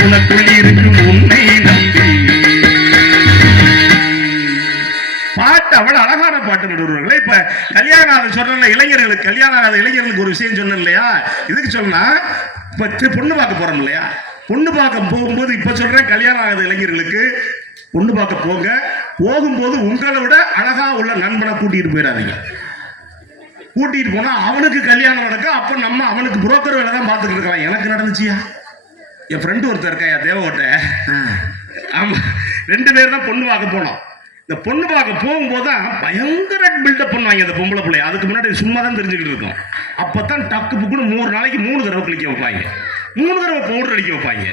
உனக்குள் இருக்கும் உன்னை நம்பி. பாட்டு அவ்வளவு அழகான பாட்டு நடுவர்களே. இப்ப கல்யாணம் ஆகாத சொல்ற இளைஞர்களுக்கு, கல்யாணம் ஆகாத இளைஞர்களுக்கு ஒரு விஷயம் சொன்னேன் இல்லையா, இதுக்கு சொன்னா இப்ப பொண்ணு பார்க்க போறோம் இல்லையா, பொண்ணு பார்க்க போகும்போது இப்ப சொல்றேன், கல்யாணம் ஆகாத இளைஞர்களுக்கு பொண்ணு பார்க்க போங்க, போகும்போது உங்களை விட அழகா உள்ள நண்பனை கூட்டிட்டு போயிடாதீங்க. கூட்டிட்டு போனா அவனுக்கு கல்யாணம் நடக்கும், அப்ப நம்ம அவனுக்கு புரோக்கர் வேலை தான் பார்த்துட்டு இருக்கலாம். எனக்கு நடந்துச்சியா, என் ஃப்ரெண்டு ஒருத்தர் இருக்காயா தேவோட்ட, ஆமா 2 பேர் தான் பொண்ணு பார்க்க போனோம். இந்த பொண்ணு பார்க்க போகும்போது தான் பயங்கர பில்டப் பண்ணுவாங்க அந்த பொம்பளை பிள்ளை. அதுக்கு முன்னாடி சும்மா தான் தெரிஞ்சுக்கிட்டு இருக்கோம். அப்பதான் டக்கு புக்குன்னு 3 நாளைக்கு 3 தடவை குளிக்க வைப்பாங்க, 3 தடவை பவுடர் அடிக்க வைப்பாங்க.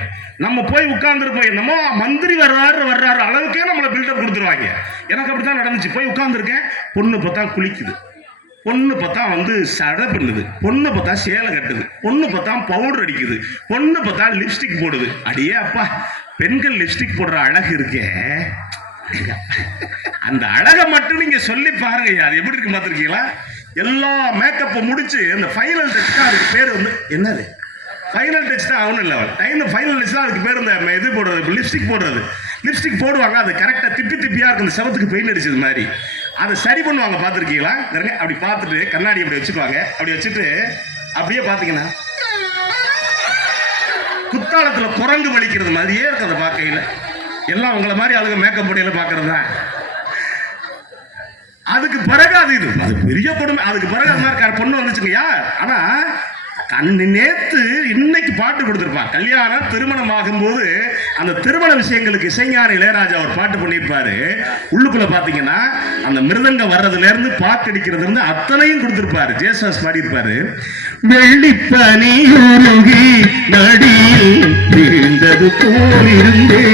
நம்ம போய் உட்கார்ந்துருப்போம், என்னமோ மந்திரி வர்றாரு அளவுக்கே நம்மளை பில்டப் கொடுத்துருவாங்க. எனக்கு அப்படித்தான் நடந்துச்சு. போய் உட்கார்ந்துருக்கேன், பொண்ணு பார்த்தா குளிக்குது, பொண்ணு பார்த்தா சடை பண்ணுது, பொண்ணு பார்த்தா சேலை கட்டுது, பொண்ணு பார்த்தா பவுடர் அடிக்குது, பொண்ணு பார்த்தா லிப்ஸ்டிக் போடுது. அடியே அப்பா, பெண்கள் லிப்ஸ்டிக் போடுற அழகு இருக்கே, அந்த அழகை மட்டும் நீங்க சொல்லி பாருங்க, அது எப்படி இருக்கு பார்த்துருக்கீங்களா? எல்லா மேக்கப்பை முடிச்சு அந்த ஃபைனல் டச் தான், அதுக்கு பேர் என்னது ஃபைனல் டச் தான், ஒன்றும் இல்லை டைம் ஃபைனல் டச் தான், அதுக்கு பேர் இந்த இது போடுறது, லிப்ஸ்டிக் போடுறது. லிப்ஸ்டிக் போடுவாங்க, அது கரெக்டாக திப்பியா இருக்கும், இந்த செவத்துக்கு பெயிண்ட் அடிச்சது மாதிரி அதை சரி பண்ணுவாங்க. பார்த்துருக்கீங்களா? அப்படி பார்த்துட்டு கண்ணாடி அப்படி வச்சுக்குவாங்க, அப்படி வச்சுட்டு அப்படியே பார்த்தீங்கன்னா குத்தாலத்தில் குரங்கு வலிக்கிறது மாதிரியே இருக்கும் அதை பார்க்கையில். எல்லாம் உங்களை மாதிரி ஆளுங்க மேக்கப் போடையில பார்க்கறது தான். அதுக்கு பிறகு அது பெரிய கொடுமை. அதுக்கு பிறகு அது மாதிரி பொண்ணு வந்துச்சுங்கய்யா. ஆனா நேத்து இன்னைக்கு பாட்டு கொடுத்துருப்பான். கல்யாணம் திருமணம் ஆகும்போது அந்த திருமண விஷயங்களுக்கு இசைஞான இளையராஜா ஒரு பாட்டு பண்ணியிருப்பாரு. உள்ளுக்குள்ள பாத்தீங்கன்னா அந்த மிருதங்க வர்றதுல இருந்து பாட்டு அடிக்கிறதுல இருந்து அத்தனையும் கொடுத்திருப்பாரு. ஜேசஸ் பாடியிருப்பாரு. வெள்ளிப்பனி உருகி நடியில் விழுந்தது போலிருந்தே,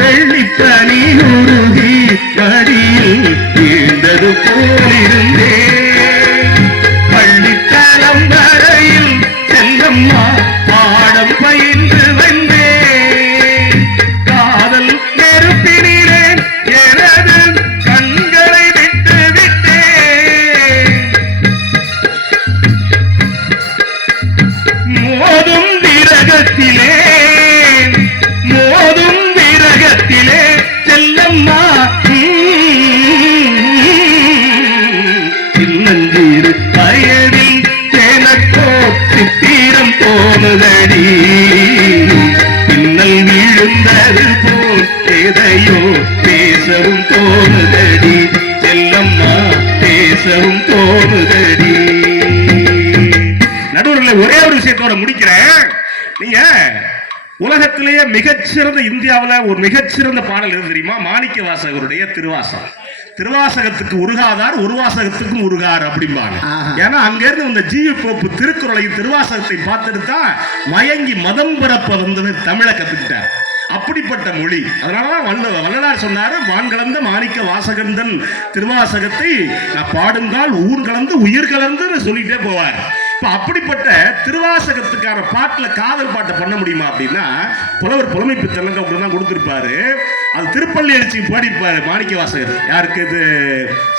வெள்ளிப்பனி உருகி நடியில் விழுந்தது போலிருந்தே, பள்ளித்தலம் வரையில் செல்லம்மா பாடம் பயின்று வந்தே, காதல் நெருப்பினிலே எனது கண்களை விட்டு விட்டே, மோதும் விரகத்திலே செல்லம்மா சின்னஞ்சீரு வயதில் எனக்கோ சித்திரம் தோணுதடி, பின்னல் விழுந்தது போல் எதையோ பேசவும் தோணுதடி, செல்லம்மா பேசவும் தோணுதடி. நடுவர்களை ஒரே ஒரு விஷயத்தோட முடிக்கிறேன். நீங்க உலகத்திலேயே மிகச்சிறந்த, இந்தியாவில் ஒரு மிகச்சிறந்த பாடல் எது தெரியுமா? மாணிக்க வாசகருடைய திருவாசகம். திருவாசகத்துக்கு உருகாதார், ஒரு வாசகத்துக்கும் உருகார் அப்படிம்பாங்க. ஏன்னா அங்க இருந்து இந்த ஜீவி கோப்பு திருக்குறளையும் திருவாசகத்தை பார்த்துட்டு தான் மயங்கி மதம் பிறப்ப வந்தது தமிழை கத்துக்கிட்டார். அப்படிப்பட்ட மொழி. அதனாலதான் வள்ளலார் சொன்னாரு, வான் கலந்த மாணிக்க வாசகந்தன் திருவாசகத்தை நான் பாடுங்கால் ஊர் கலந்து உயிர் கலந்து சொல்லிட்டே போவார். அப்படிப்பட்ட திருவாசகத்துக்கான பாட்டுல காதல் பாட்டை பண்ண முடியுமா அப்படின்னா, புலவர் புலமை பித்தனுக்கு அப்படிதான் கொடுத்திருப்பாரு. அது திருப்பள்ளி எழுச்சி பாடியிருப்பாரு மாணிக்க வாசகர். யாருக்கு? இது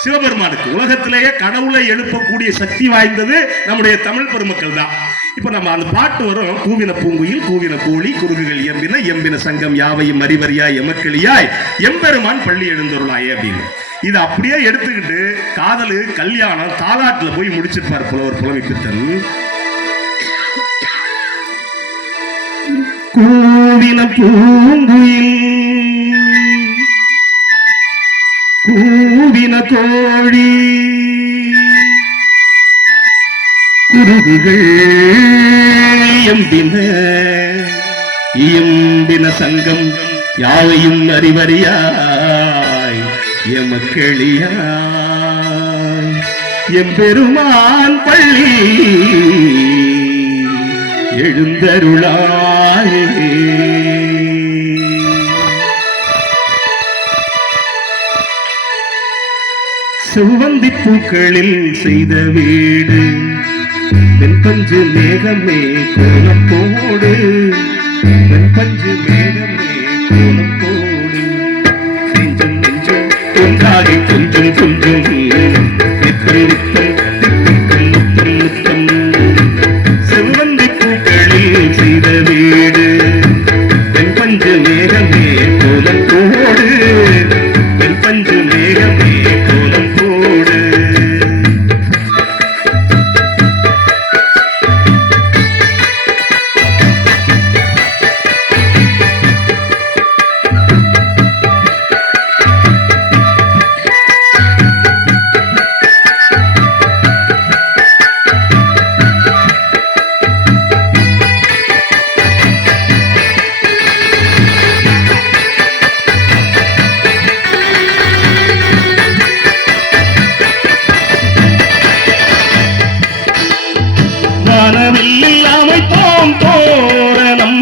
சிவபெருமானுக்கு. உலகத்திலேயே கடவுளை எழுப்பக்கூடிய சக்தி வாய்ந்தது நம்முடைய தமிழ் பெருமக்கள் தான். இப்ப நம்ம அந்த பாட்டு வரும், கூவின பூங்குயில் கூவின கோழி குருகுகள் எம்பின எம்பின சங்கம் யாவையும் அறிவறியாய் எமக்களியாய் எம்பெருமான் பள்ளி எழுந்தருளாயே அப்படின்னு. இது அப்படியே எடுத்துக்கிட்டு காதலு கல்யாணம் தாலாட்டுல போய் முடிச்சிருப்பார் புலவர் புலமை பித்தன். கூவின பூங்குயில் கூவின கோழி குருகுகள் எம்பின இயம்பின சங்கம் யாவையும் அறிவறியாய் எமக்களியாய் எம்பெருமான் பள்ளி எழுந்தருளாய். செவ்வந்தி பூக்களில் செய்த வீடு வெண்பஞ்சு மேகமே கோலம் போடு வெண்பஞ்சு மேகமே கோலம் போடு நெஞ்சும் நெஞ்சும் ஒன்றாகி கொஞ்சம் கொஞ்சம் நித்தம் நித்தம் தித்திக்கும் முத்தம் முத்தம். செவ்வந்தி பூக்களில் செய்த வீடு வெண்பஞ்சு மேகமே கோலம் போடு வெண்பஞ்சு மேகமே கோலம் போடு. வானவில்லில் அமைத்தோம் தோரணம்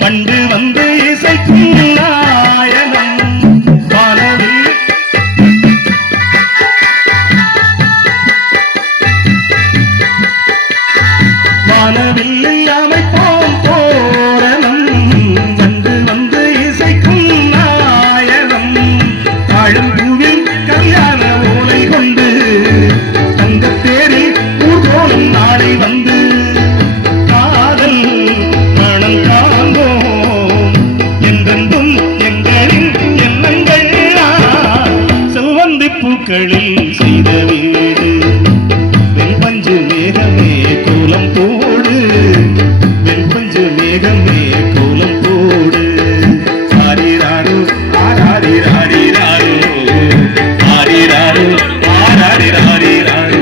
பண்டு வந்து இசைக்கும் நாயனம். வானவில்லில் அமைத்தோம் தோரணம் பண்டு வந்து இசைக்கும் நாயனம். தாழம்பூவில் கல்யாண ஓலை கொண்டு தங்கத்தேரில் ஊர்கோலம் நாளை வந்து காதல் மனம் காண்போம் என்றென்றும் எங்களின் எண்ணங்கள். செவ்வந்தி பூக்களில் செய்த வீடு வெண்பஞ்சு மேகமே கோலம் போடு வெண்பஞ்சு மேகமே கோலம் போடு. ஆரிராரு ஆராரிராரிராரு ஆரிராரு ஆராரிராரிராரு.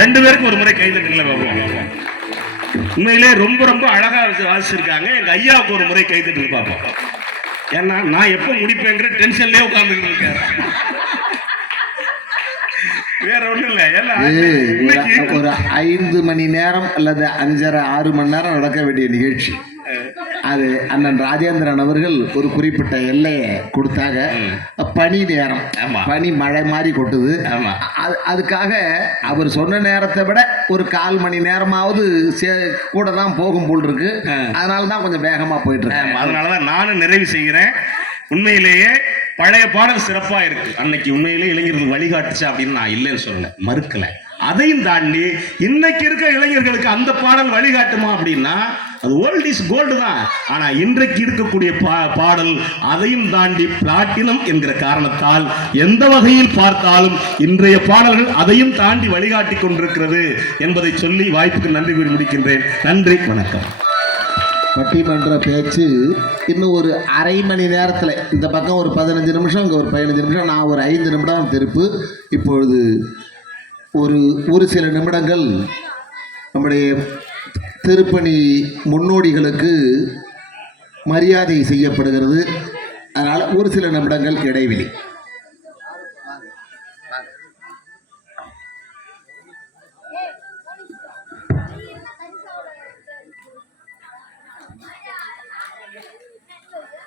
ரெண்டு பேருக்கு ஒரு முறை கைதட்டல பாப்போம். உண்மையிலே ரொம்ப ரொம்ப அழகா வாசிச்சிருக்காங்க. எங்க ஐயாவுக்கு ஒரு முறை கைதட்டு பார்ப்போம். ஏன்னா நான் எப்ப முடிப்பேங்கிற டென்ஷன்லயே உட்கார்ந்துட்டு இருக்கேன். வேற ஒண்ணும் இல்ல. ஒரு 5 மணி நேரம் அல்லது 5:30 6 மணி நேரம் நடக்க வேண்டிய நிகழ்ச்சி. அது அண்ணன் ராஜேந்திரன் அவர்கள் ஒரு குறிப்பிட்ட எல்லையை கொடுத்தாங்க. பனி நேரம், பனி மழை மாதிரி கொட்டுது. அதுக்காக அவர் சொன்ன நேரத்தை விட ஒரு 1/4 மணி நேரமாவது கூட தான் போகும் போல் இருக்கு. அதனால தான் கொஞ்சம் வேகமா போயிட்டு இருக்கு. அதனாலதான் நானும் நிறைவு செய்கிறேன். உண்மையிலேயே பழைய பாடல் சிறப்பா இருக்கு. அன்னைக்கு உண்மையிலே இளைஞர்களுக்கு வழிகாட்டுச்சு அப்படின்னு நான் இல்லைன்னு சொல்லல, மறுக்கல. அதையும் தாண்டி இன்னைக்கு இருக்க இளைஞர்களுக்கு அந்த பாடல் வழிகாட்டுமா அப்படின்னா அது ஓல்ட் இஸ் கோல்டு தான். ஆனா இன்றைக்கு இருக்கக்கூடிய பாடல் அதையும் தாண்டி பிளாட்டினம் என்கிற காரணத்தால் எந்த வகையில் பார்த்தாலும் இன்றைய பாடல்கள் அதையும் தாண்டி வழிகாட்டி கொண்டிருக்கிறது என்பதை சொல்லி வாய்ப்புக்கு நன்றி கூறி முடிக்கின்றேன். நன்றி, வணக்கம். பட்டிமன்ற பேச்சு இன்னும் ஒரு அரை மணி நேரத்தில், இந்த பக்கம் ஒரு 15 நிமிஷம், இங்கே ஒரு 15 நிமிஷம், நான் ஒரு 5 நிமிடம் திருப்பு. இப்பொழுது ஒரு சில நிமிடங்கள் நம்முடைய திருப்பணி முன்னோடிகளுக்கு மரியாதை செய்யப்படுகிறது. அதனால் ஒரு சில நிமிடங்கள் இடைவெளி.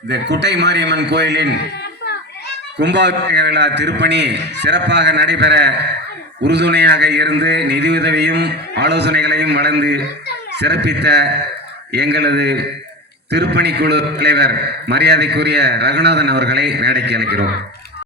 இந்த குட்டை மாரியம்மன் கோயிலின் கும்பாபிஷேக விழா திருப்பணி சிறப்பாக நடைபெற உறுதுணையாக இருந்து நிதியுதவியும் ஆலோசனைகளையும் வழங்கி சிறப்பித்த எங்களது திருப்பணி குழு தலைவர் மரியாதைக்குரிய ரகுநாதன் அவர்களை மேடைக்கு அழைக்கிறோம்.